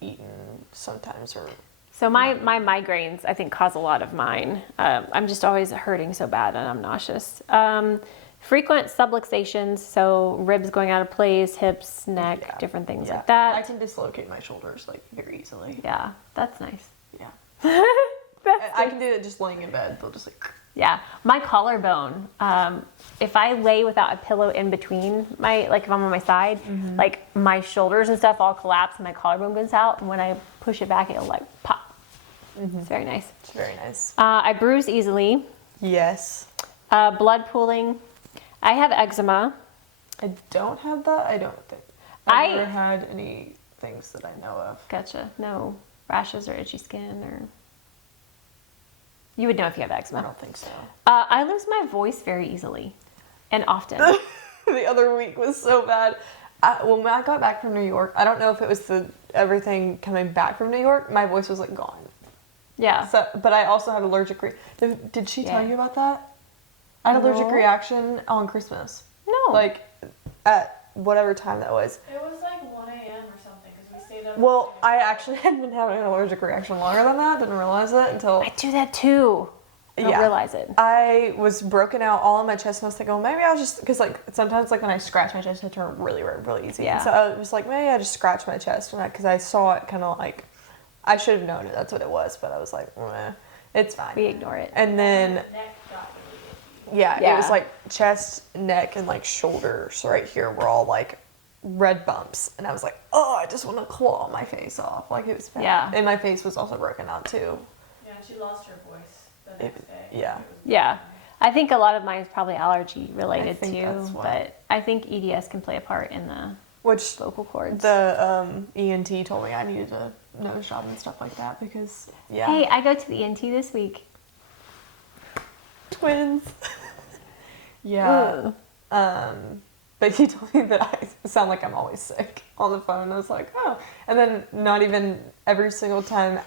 eaten sometimes or... So my migraines, I think, cause a lot of mine. I'm just always hurting so bad and I'm nauseous. Frequent subluxations, so ribs going out of place, hips, neck, different things like that. I can dislocate my shoulders, like, very easily. Yeah, that's nice. Yeah. That's I can do it just laying in bed. They'll just, like... Yeah, my collarbone. If I lay without a pillow in between like if I'm on my side, like my shoulders and stuff all collapse and my collarbone goes out. And when I push it back, it'll like pop. It's very nice. It's very nice. I bruise easily. Yes. Blood pooling. I have eczema. I don't have that. I don't think. I've never had any things that I know of. Gotcha. No rashes or itchy skin or. You would know if you have eczema. I don't think so. I lose my voice very easily and often. The other week was so bad. When I got back from New York, I don't know if it was everything coming back from New York, my voice was like gone. Yeah. So, but I also had allergic Did she tell you about that? I had allergic reaction on Christmas. No. Like at whatever time that was. It was like 1 a.m. or something because we stayed up. Well, I actually had been having an allergic reaction longer than that. Didn't realize it until... I do that too. I don't realize it. I was broken out all on my chest and I was thinking, well, maybe I was just... Because like sometimes like when I scratch my chest, I turn really red really easy. Yeah. And so I was like, maybe I just scratched my chest. Because I saw it kind of like... I should have known it. That's what it was. But I was like, it's fine. We ignore it. And then... Neck got really Yeah, it was like chest, neck, and like shoulders right here were all like red bumps. And I was like, oh, I just want to claw my face off. Like it was bad. Yeah. And my face was also broken out too. Yeah, she lost her voice the next day. Yeah. Yeah. I think a lot of mine is probably allergy related I think too, that's why. but I think EDS can play a part in the Which vocal cords. the ENT told me I needed a nose job and stuff like that because, yeah. Hey, I go to the ENT this week. Twins. Yeah. But he told me that I sound like I'm always sick on the phone. I was like, oh. And then not even every single time,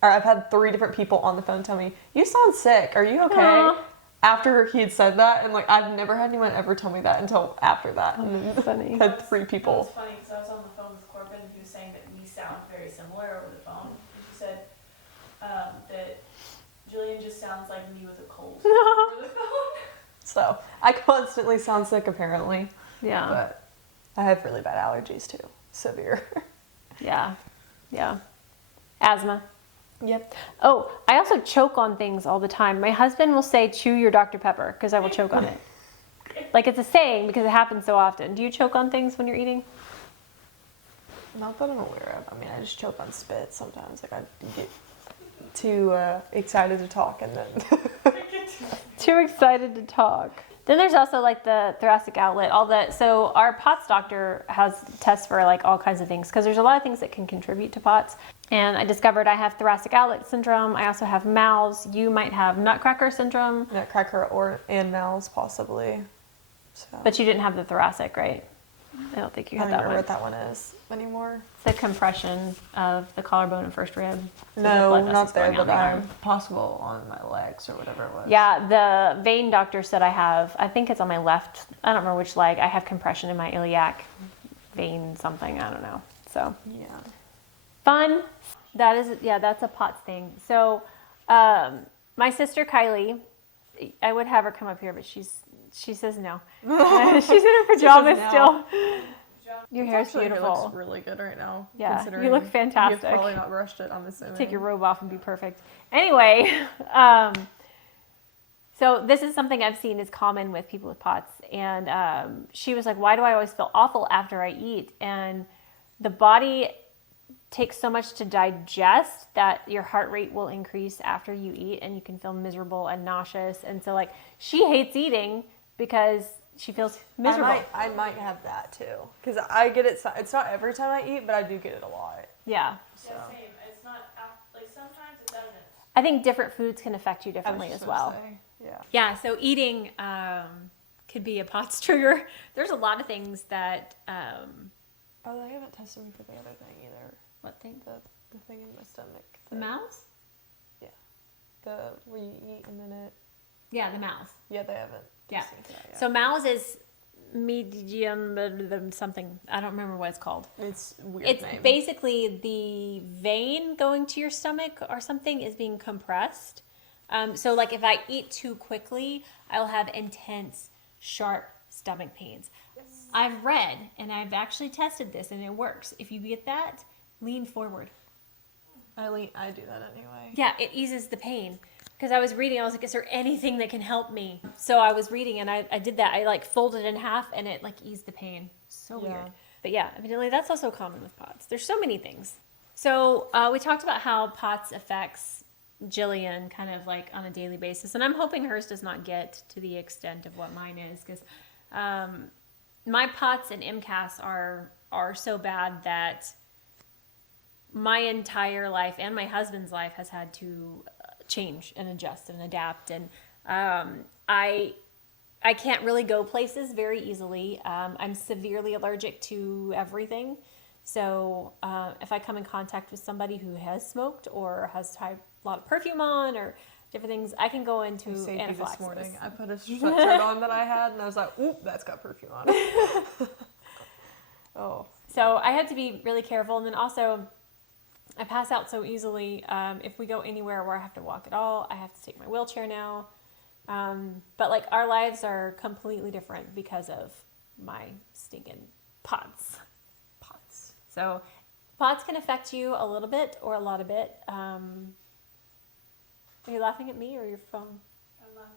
or I've had 3 different people on the phone tell me, you sound sick. Are you okay? Aww. After he had said that, and like I've never had anyone ever tell me that until after that. And then Funny. had 3 It people. was funny because I was on the phone with Corbin and he was saying that we sound very similar over the phone. And she said that Jillian just sounds like me with a cold over the phone. So I constantly sound sick apparently. Yeah. But I have really bad allergies too. Severe. Yeah. Yeah. Asthma. Yep. Oh, I also choke on things all the time. My husband will say, chew your Dr. Pepper, because I will choke on it. like it's a saying because it happens so often. Do you choke on things when you're eating? Not that I'm aware of. I mean, I just choke on spit sometimes. Like I get too excited to talk and then Too excited to talk. Then there's also like the thoracic outlet, all that. So our POTS doctor has tests for like all kinds of things because there's a lot of things that can contribute to POTS. And I discovered I have thoracic outlet syndrome. I also have MALS. You might have nutcracker syndrome. Nutcracker and MALS possibly. So. But you didn't have the thoracic, right? I don't think you I had don't that remember one. what that one is anymore. It's the compression of the collarbone and first rib. So the No, blood vessels not there, going out but the I arm. possible on my legs or whatever it was. Yeah, the vein doctor said I think it's on my left, I don't remember which leg, I have compression in my iliac vein something, I don't know. So, Yeah. fun. That's a POTS thing. So, my sister Kylie, I would have her come up here, but she says no. She's in her pajamas no. still. Your hair is Actually, it beautiful. looks really good right now. Yeah, considering you look fantastic. You've probably not brushed it, I'm assuming. Take your robe off and be perfect. Anyway, so this is something I've seen is common with people with POTS. And she was like, why do I always feel awful after I eat? And the body takes so much to digest that your heart rate will increase after you eat and you can feel miserable and nauseous. And so like she hates eating because she feels miserable. I might have that too. Because I get it, it's not every time I eat, but I do get it a lot. Yeah. So. Yeah, same. It's not, like, sometimes it doesn't. I think different foods can affect you I was differently just as gonna well. say, yeah. Yeah, so eating could be a POTS trigger. There's a lot of things that. Oh, they haven't tested me for the other thing either. What thing? The thing in my stomach. The mouse? Yeah. Where you eat and then it. Yeah, the mouse. Yeah, they haven't. Yeah. tested that yet. So mouse is medium something. I don't remember what it's called. It's a weird It's name. basically the vein going to your stomach or something is being compressed. So like if I eat too quickly, I'll have intense, sharp stomach pains. I've read and I've actually tested this and it works. If you get that, lean forward. I do that anyway. Yeah, it eases the pain. Because I was reading, I was like, is there anything that can help me? So I was reading and I did that. I like folded in half and it like eased the pain. So Yeah. weird. But yeah, evidently that's also common with POTS. There's so many things. So we talked about how POTS affects Jillian kind of like on a daily basis. And I'm hoping hers does not get to the extent of what mine is. Because my POTS and MCAS are so bad that my entire life and my husband's life has had to change and adjust and adapt. And I can't really go places very easily. I'm severely allergic to everything. So if I come in contact with somebody who has smoked or has tried a lot of perfume on or different things, I can go into anaphylaxis. This morning, I put a sweatshirt on that I had, and I was like, "Oop, that's got perfume on it." Oh. So I had to be really careful. And then also, I pass out so easily. If we go anywhere where I have to walk at all, I have to take my wheelchair now. But like our lives are completely different because of my stinking POTS. So POTS can affect you a little bit or a lot of it. Are you laughing at me or your phone? I'm laughing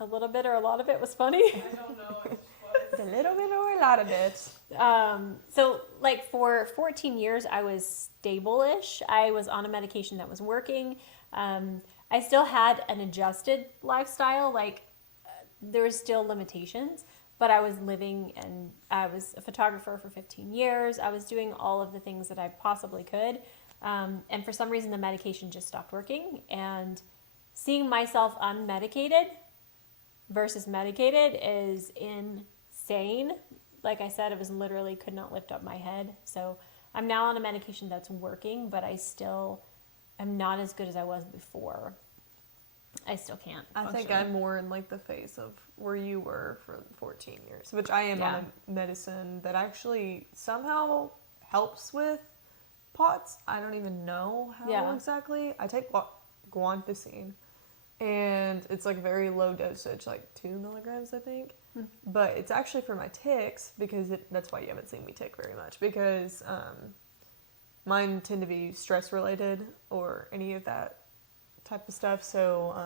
at you. A little bit or a lot of it was funny? I don't know. It just was. A little bit or a lot of it. So like for 14 years, I was stable-ish. I was on a medication that was working. I still had an adjusted lifestyle. Like there was still limitations, but I was living and I was a photographer for 15 years. I was doing all of the things that I possibly could. And for some reason, the medication just stopped working. And seeing myself unmedicated versus medicated is insane. Like I said, it was literally could not lift up my head. So I'm now on a medication that's working, but I still am not as good as I was before. I still can't. I think function. I'm more in like the phase of where you were for 14 years, which I am on a medicine that actually somehow helps with POTS. I don't even know how exactly. I take guanfacine, and it's like very low dosage, like 2 milligrams, I think. But it's actually for my tics because that's why you haven't seen me tick very much, because mine tend to be stress related or any of that type of stuff. So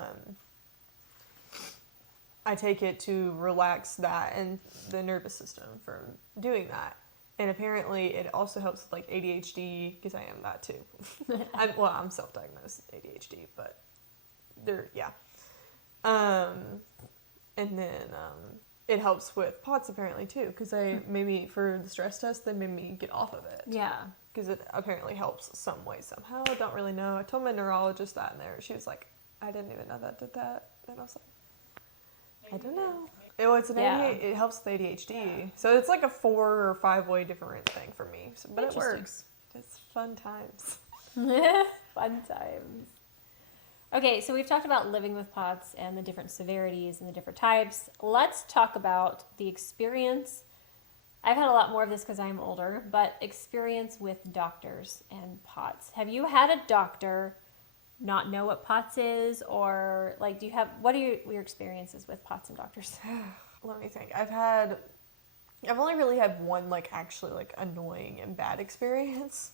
I take it to relax that and the nervous system from doing that. And apparently it also helps with like ADHD, because I am that too. I'm self-diagnosed ADHD, but yeah. And then it helps with POTS apparently too, because they made me, for the stress test, they made me get off of it. Yeah. Because it apparently helps some way, somehow. I don't really know. I told my neurologist that in there. She was like, I didn't even know that did that. And I was like, I don't know. It's an ADHD, it helps with ADHD. Yeah. So it's like a 4 or 5 way different thing for me. So, but it works. It's fun times. Fun times. Okay, so we've talked about living with POTS and the different severities and the different types. Let's talk about the experience. I've had a lot more of this because I'm older, but experience with doctors and POTS. Have you had a doctor not know what POTS is, or like, what are your experiences with POTS and doctors? Let me think. I've only really had one like actually like annoying and bad experience,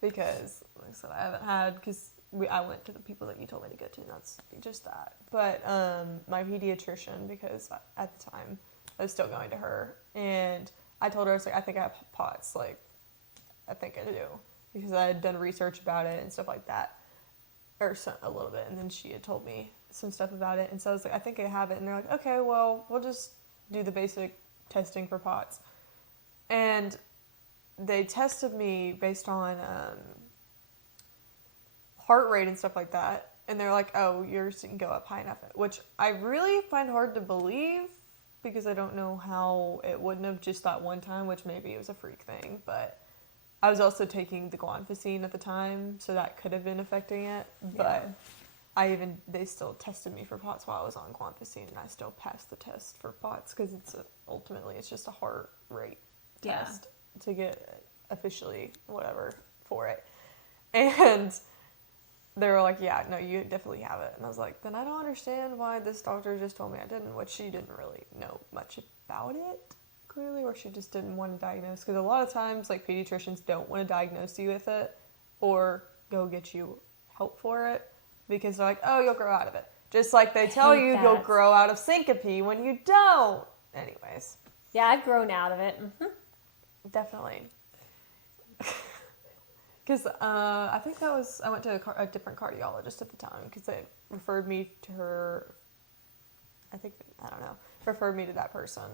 because like I said, I haven't had, because I went to the people that you told me to go to, and that's just that. But my pediatrician, because at the time I was still going to her, and I told her, I was like, I think I have POTS, like I think I do, because I had done research about it and stuff like that, or a little bit, and then she had told me some stuff about it, and so I was like, I think I have it, and they're like, okay, well, we'll just do the basic testing for POTS, and they tested me based on heart rate and stuff like that, and they're like, oh, yours didn't go up high enough, which I really find hard to believe, because I don't know how it wouldn't have just that one time, which maybe it was a freak thing, but I was also taking the guanfacine at the time, so that could have been affecting it, but they still tested me for POTS while I was on guanfacine, and I still passed the test for POTS, because ultimately it's just a heart rate test to get officially whatever for it, and they were like, yeah, no, you definitely have it. And I was like, then I don't understand why this doctor just told me I didn't, which she didn't really know much about it, clearly, or she just didn't want to diagnose. Because a lot of times, like, pediatricians don't want to diagnose you with it or go get you help for it, because they're like, oh, you'll grow out of it. Just like they tell you you'll grow out of syncope when you don't. Anyways. Yeah, I've grown out of it. Mm-hmm. Definitely. Because I think I went to a different cardiologist at the time, because they referred me to her, referred me to that person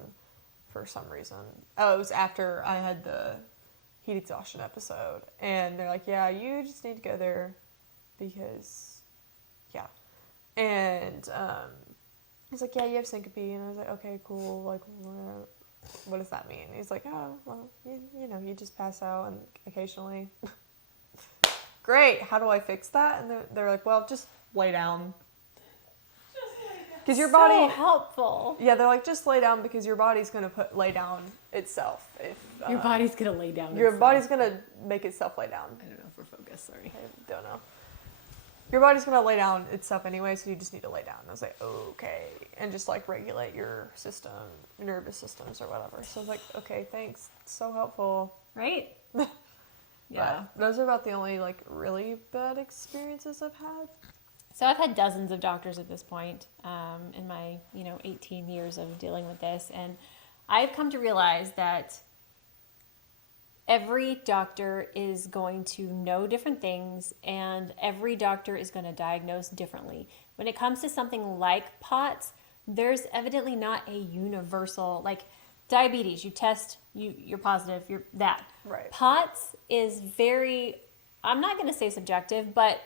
for some reason. Oh, it was after I had the heat exhaustion episode, and they're like, yeah, you just need to go there, because, yeah. And he's like, yeah, you have syncope, and I was like, okay, cool, like, what does that mean? He's like, oh, well, you just pass out and occasionally. Great, how do I fix that? And they're like, well, just lay down. Because your body... So helpful. Yeah, they're like, just lay down, because your body's going to lay down itself. Your body's going to lay down Your body's going to make itself lay down. I don't know if we're focused, sorry. I don't know. Your body's going to lay down itself anyway, so you just need to lay down. And I was like, okay. And just, like, regulate your system, your nervous systems or whatever. So I was like, okay, thanks. It's so helpful. Right? Yeah. But those are about the only, like, really bad experiences I've had. So I've had dozens of doctors at this point in my, 18 years of dealing with this. And I've come to realize that every doctor is going to know different things, and every doctor is going to diagnose differently. When it comes to something like POTS, there's evidently not a universal, like diabetes, you test, you're positive, you're that. Right. POTS is very, I'm not going to say subjective, but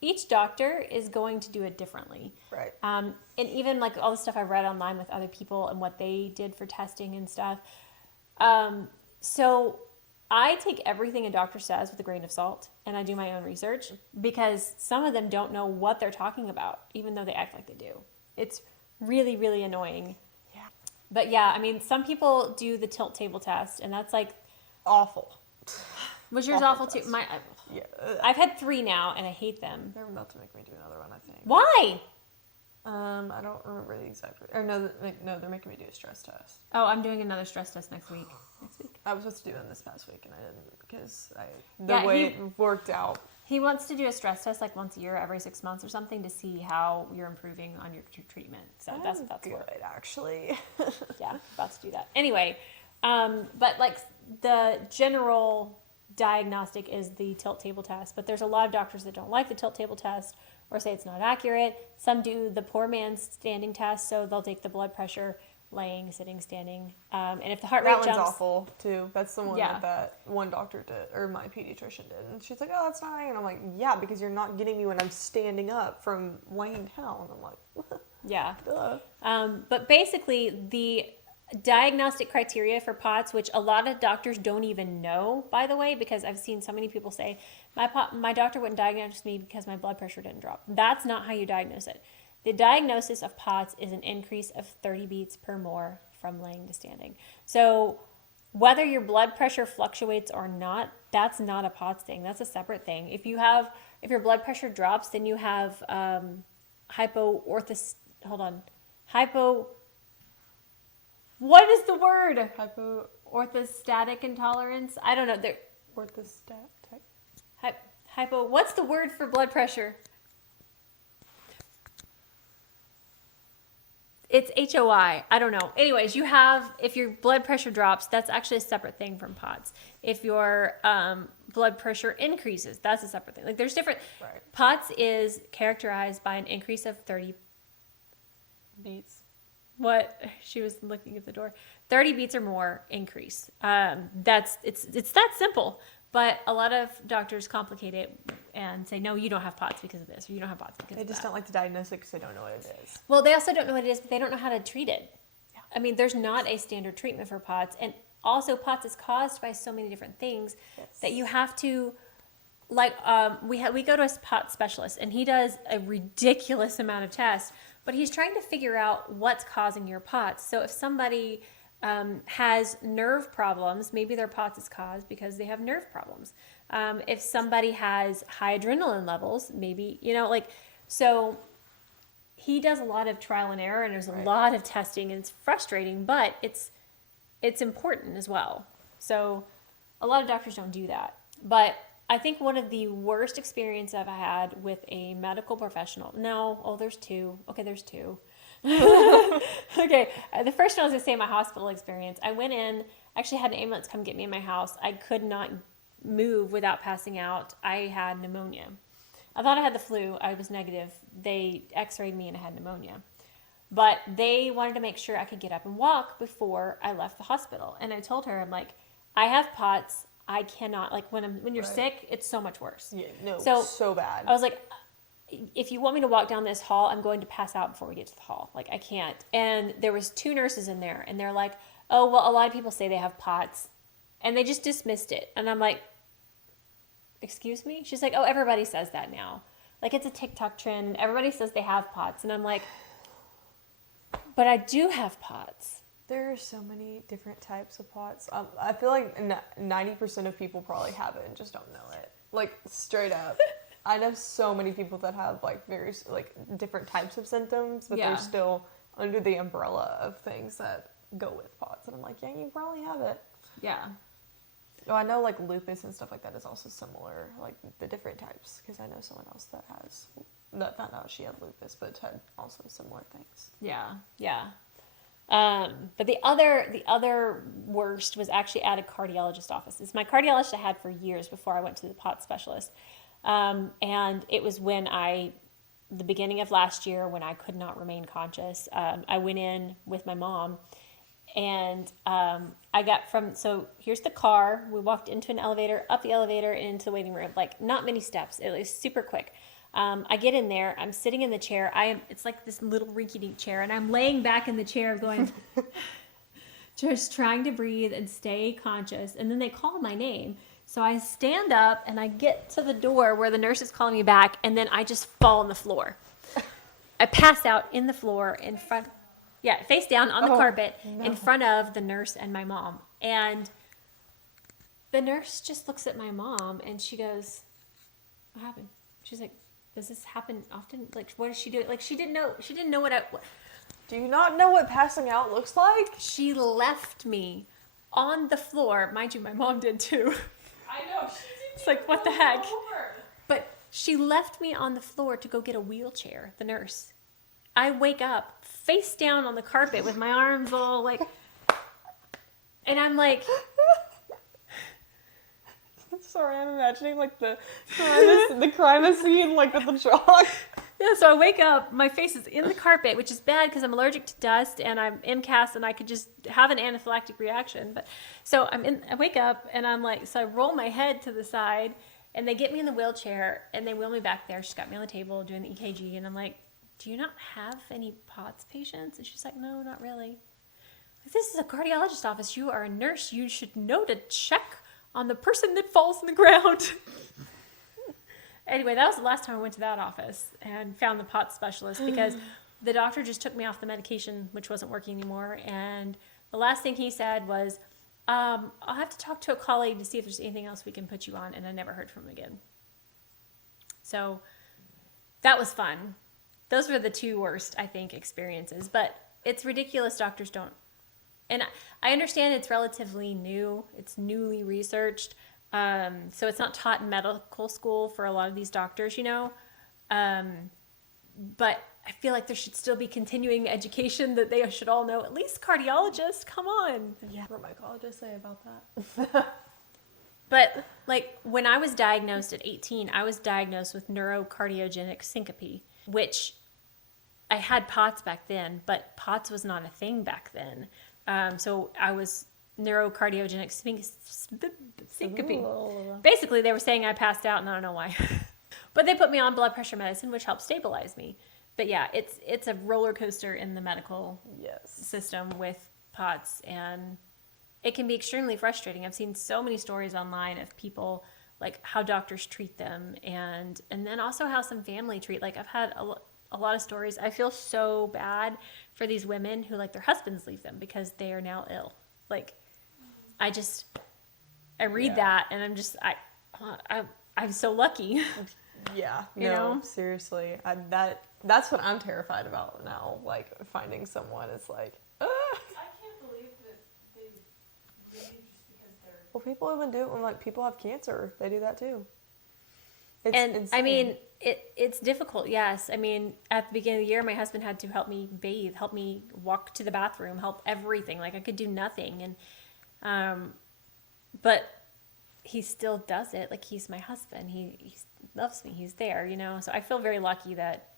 each doctor is going to do it differently. Right. And even like all the stuff I've read online with other people and what they did for testing and stuff. So I take everything a doctor says with a grain of salt, and I do my own research, because some of them don't know what they're talking about, even though they act like they do. It's really, really annoying. Yeah. But yeah, I mean, some people do the tilt table test, and that's like awful. Was yours awful too? Yeah. I've had 3 now, and I hate them. They're about to make me do another one, I think. Why? I don't remember the exact. Or no, they're making me do a stress test. Oh, I'm doing another stress test next week. I was supposed to do it this past week, and I didn't, because the way it worked out He wants to do a stress test like once a year, every 6 months or something, to see how you're improving on your treatment. So that's good, what. Actually. Yeah, about to do that. Anyway, but like the general diagnostic is the tilt table test, but there's a lot of doctors that don't like the tilt table test or say it's not accurate. Some do the poor man's standing test, so they'll take the blood pressure laying, sitting, standing, and if the heart rate jumps. That one's awful too. That's the one Yeah. that one doctor did, or my pediatrician did, and she's like, "Oh, that's fine." And I'm like, "Yeah, because you're not getting me when I'm standing up from laying down." I'm like, Yeah. Duh. But basically, the diagnostic criteria for POTS, which a lot of doctors don't even know, by the way, because I've seen so many people say, my doctor wouldn't diagnose me because my blood pressure didn't drop. That's not how you diagnose it. The diagnosis of POTS is an increase of 30 beats per more from laying to standing. So whether your blood pressure fluctuates or not, that's not a POTS thing. That's a separate thing. If your blood pressure drops, then you have what is the word? Orthostatic intolerance? I don't know. Orthostatic. What's the word for blood pressure? It's HOI. I don't know. Anyways, if your blood pressure drops, that's actually a separate thing from POTS. If your blood pressure increases, that's a separate thing. Like there's different. Right. POTS is characterized by an increase of 30 beats. What? She was looking at the door. 30 beats or more increase. It's that simple. But a lot of doctors complicate it and say, no, you don't have POTS because of this, or you don't have POTS because of that. They just don't like to diagnose it because they don't know what it is. Well, they also don't know what it is, but they don't know how to treat it. Yeah. I mean, there's not a standard treatment for POTS. And also, POTS is caused by so many different things that you have to, like, we go to a POTS specialist, and he does a ridiculous amount of tests, but he's trying to figure out what's causing your POTS. So if somebody has nerve problems, maybe their POTS is caused because they have nerve problems. If somebody has high adrenaline levels, maybe, so he does a lot of trial and error, and there's a lot of testing, and it's frustrating, but it's important as well. So a lot of doctors don't do that. But I think one of the worst experiences I've had with a medical professional, there's two. Okay, there's two. Okay, the first one I was going to say my hospital experience. I went in, actually had an ambulance come get me in my house. I could not move without passing out. I had pneumonia. I thought I had the flu. I was negative. They x-rayed me and I had pneumonia. But they wanted to make sure I could get up and walk before I left the hospital. And I told her, I'm like, I have POTS. I cannot, like when you're sick, it's so much worse. Yeah, no, so bad. I was like, if you want me to walk down this hall, I'm going to pass out before we get to the hall. Like, I can't. And there was 2 nurses in there, and they're like, oh, well, a lot of people say they have POTS. And they just dismissed it. And I'm like, excuse me? She's like, oh, everybody says that now. Like, it's a TikTok trend, and everybody says they have POTS. And I'm like, but I do have POTS. There are so many different types of POTS. I feel like 90% of people probably have it and just don't know it. Like, straight up. I know so many people that have like various different types of symptoms, but they're still under the umbrella of things that go with POTS. And I'm like, yeah, you probably have it. Yeah. Oh, I know like lupus and stuff like that is also similar, like the different types, because I know someone else that found out she had lupus, but had also similar things. Yeah, yeah. But the other worst was actually at a cardiologist's office. It's my cardiologist I had for years before I went to the POTS specialist. And it was the beginning of last year when I could not remain conscious. I went in with my mom, and so here's the car. We walked into an elevator, up the elevator, and into the waiting room. Like, not many steps. It was super quick. I get in there. I'm sitting in the chair. It's like this little rinky-dink chair, and I'm laying back in the chair going, just trying to breathe and stay conscious. And then they call my name. So I stand up and I get to the door where the nurse is calling me back, and then I just fall on the floor. I pass out in the floor in front, face down on the carpet in front of the nurse and my mom. And the nurse just looks at my mom and she goes, what happened? She's like, does this happen often? Like, what is she doing? Like, she didn't know what. Do you not know what passing out looks like? She left me on the floor. Mind you, my mom did too. I know, she didn't. It's like, what the heck? But She left me on the floor to go get a wheelchair, the nurse. I wake up face down on the carpet with my arms all like, and I'm like, Sorry, I'm imagining like the crime scene, like with the chalk. yeah, so I wake up, my face is in the carpet, which is bad because I'm allergic to dust and I'm MCAS and I could just have an anaphylactic reaction. But so I wake up and I'm like, so I roll my head to the side and they get me in the wheelchair and they wheel me back there. She's got me on the table doing the EKG and I'm like, do you not have any POTS patients? And she's like, no, not really. Like, this is a cardiologist office. You are a nurse. You should know to check on the person that falls in the ground. Anyway, that was the last time I went to that office and found the POTS specialist because the doctor just took me off the medication, which wasn't working anymore. And the last thing he said was, I'll have to talk to a colleague to see if there's anything else we can put you on. And I never heard from him again. So that was fun. Those were the two worst, I think, experiences. But it's ridiculous doctors don't. And I understand it's relatively new. It's newly researched. So it's not taught in medical school for a lot of these doctors, you know. But I feel like there should still be continuing education that they should all know. At least cardiologists, come on. Yeah. What my colleagues say about that. But like when I was diagnosed at 18, I was diagnosed with neurocardiogenic syncope, which I had POTS back then, but POTS was not a thing back then. So I was neurocardiogenic syncope. Ooh. Basically, they were saying I passed out, and I don't know why. But they put me on blood pressure medicine, which helped stabilize me. But yeah, it's a roller coaster in the medical system with POTS, and it can be extremely frustrating. I've seen so many stories online of people, like how doctors treat them, and then also how some family treat. Like I've had a lot of stories. I feel so bad for these women who like their husbands leave them because they are now ill. Like I read that and I'm just I'm so lucky. Yeah, You know? Seriously, that's what I'm terrified about now. Like finding someone is like, I can't believe that they leave just because they're. well, people even do it when like people have cancer. They do that too. It's And insane. I mean, it's difficult. Yes. I mean, at the beginning of the year, my husband had to help me bathe, help me walk to the bathroom, help everything. Like I could do nothing. And, but he still does it. Like he's my husband. He loves me. He's there, you know? So I feel very lucky that,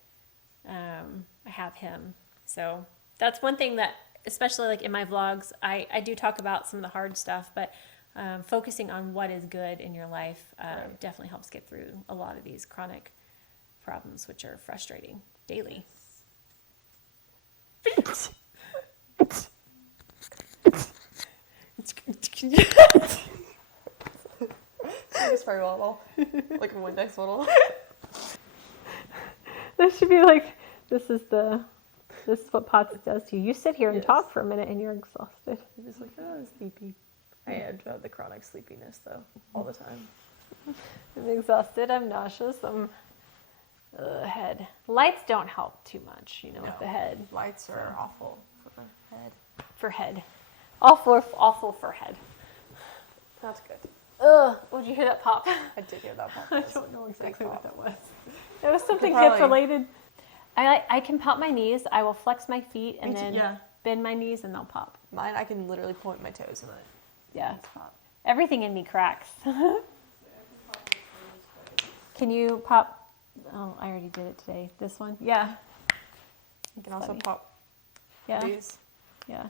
I have him. So that's one thing that, especially like in my vlogs, I do talk about some of the hard stuff, but focusing on what is good in your life definitely helps get through a lot of these chronic problems, which are frustrating daily. It's very well, like a Windex bottle. This should be like, this is what POTS does to you. You sit here and talk for a minute and you're exhausted. I'm just like, oh, I'm sleepy. I have the chronic sleepiness though, all the time. I'm exhausted. I'm nauseous. I'm head. Lights don't help too much, you know, with the head. Lights are awful for head. For head. Awful for head. That's good. Ugh. Oh, did you hear that pop? I did hear that pop. I don't know exactly what pop. that was. It was something probably- hip related. I can pop my knees. I will flex my feet and Me too, then yeah. bend my knees and they'll pop. Mine, I can literally point my toes in it. Yeah. Everything in me cracks. Can you pop? Oh, I already did it today. This one? Yeah. You can also funny. pop Yeah. these. Yeah.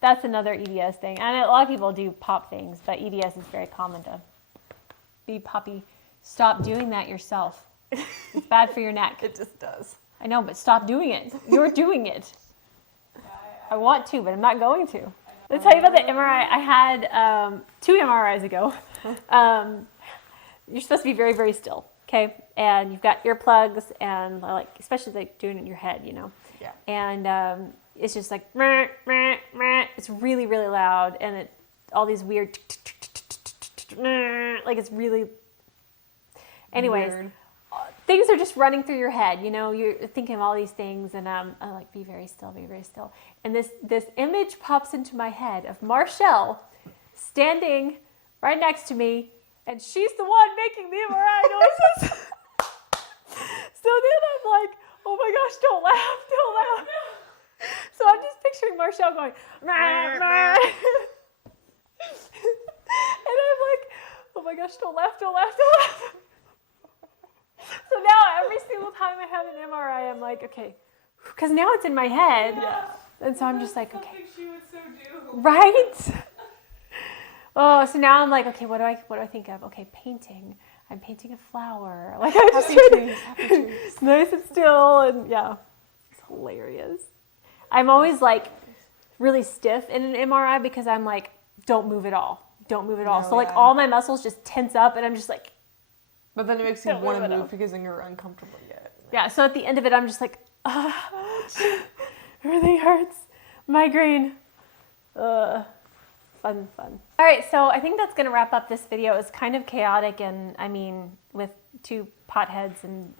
That's another EDS thing. And a lot of people do pop things, but EDS is very common to be poppy. Stop doing that yourself. It's bad for your neck. It just does. I know, but stop doing it. You're doing it. I want to, but I'm not going to. Let's tell you about the MRI. I had 2 MRIs ago. You're supposed to be very, very still, okay? And you've got earplugs and like, especially like doing it in your head, you know? Yeah. And it's just like, meh, meh, meh. It's really, really loud, and all these weird, like it's really. Anyways, Weird. Things are just running through your head. You know, you're thinking of all these things, and I'm like, be very still, be very still. And this image pops into my head of Marshall standing right next to me and she's the one making the MRI noises. So then I'm like, oh my gosh, don't laugh. So I'm just picturing Marshall going, meh, meh. And I'm like, oh my gosh, don't laugh. So now every single time I have an MRI, I'm like, okay, because now it's in my head. Yeah. And so I'm just like, okay. Something she would so do. Right? Oh, so now I'm like, okay, what do I think of? Okay, painting. I'm painting a flower. Like I just Happy trees. nice and still, and yeah, it's hilarious. I'm always like really stiff in an MRI because I'm like, don't move at all. So like yeah. all my muscles just tense up, and I'm just like, But then it makes you Don't want move to it move up. because then you're uncomfortable yet. yeah. So at the end of it, I'm just like, everything hurts. Migraine. Fun. All right, so I think that's gonna wrap up this video. It's kind of chaotic, and I mean, with 2 potheads and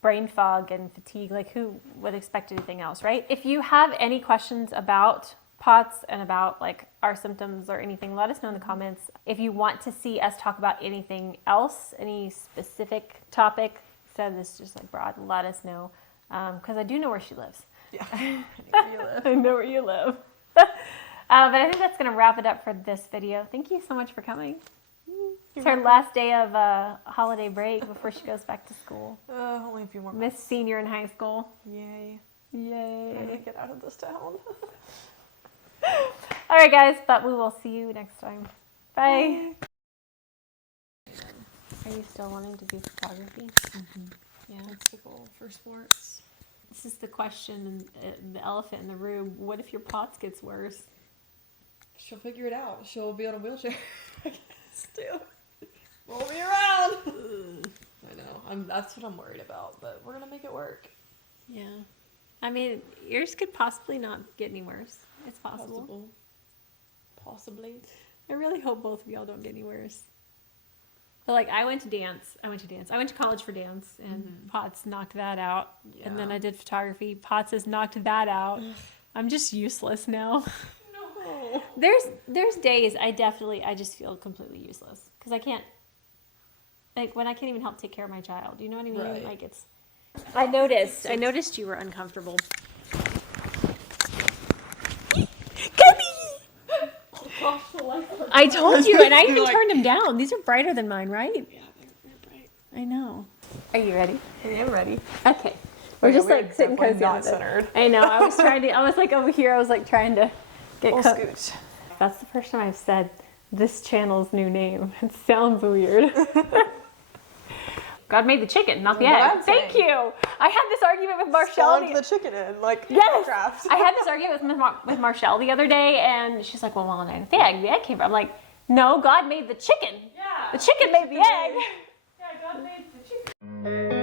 brain fog and fatigue, like who would expect anything else, right? If you have any questions about POTS and about like our symptoms or anything, let us know in the comments. If you want to see us talk about anything else, any specific topic, instead of this just like broad, let us know, because I do know where she lives. Yeah. I know where you live. But I think that's going to wrap it up for this video. Thank you so much for coming. It's her last day of holiday break before she goes back to school. Only a few more Miss Senior in high school. Yay. I'm gonna Yay. get out of this town. All right, guys, but we will see you next time. Bye. Are you still wanting to do photography? Yeah. That's the goal for sports. This is the question, and the elephant in the room. What if your POTS gets worse? She'll figure it out. She'll be on a wheelchair. I guess too. Roll me around. I know. That's what I'm worried about, but we're gonna make it work. Yeah. I mean, yours could possibly not get any worse. It's possible. Possibly. I really hope both of y'all don't get any worse. But like, I went to college for dance, and POTS knocked that out. Yeah. And then I did photography. POTS has knocked that out. I'm just useless now. No. There's days I just feel completely useless because I can't, like when I can't even help take care of my child. You know what I mean? Right. Like it's. I noticed you were uncomfortable. I told you, and I even turned them down. These are brighter than mine, right? Yeah, they're bright. I know. Are you ready? I am ready. Okay. We're just like sitting cozy. Not centered. I know. I was like over here. I was like trying to get We'll cooked. scooch. That's the first time I've said this channel's new name. It sounds weird. God made the chicken, not the egg. Thank you. I had this argument with Marshall. Spawned the chicken in, like Yes. Minecraft. I had this argument with Marshall the other day, and she's like, well, I the egg came from. I'm like, no, God made the chicken. Yeah. The chicken made the egg. Yeah, God made the chicken.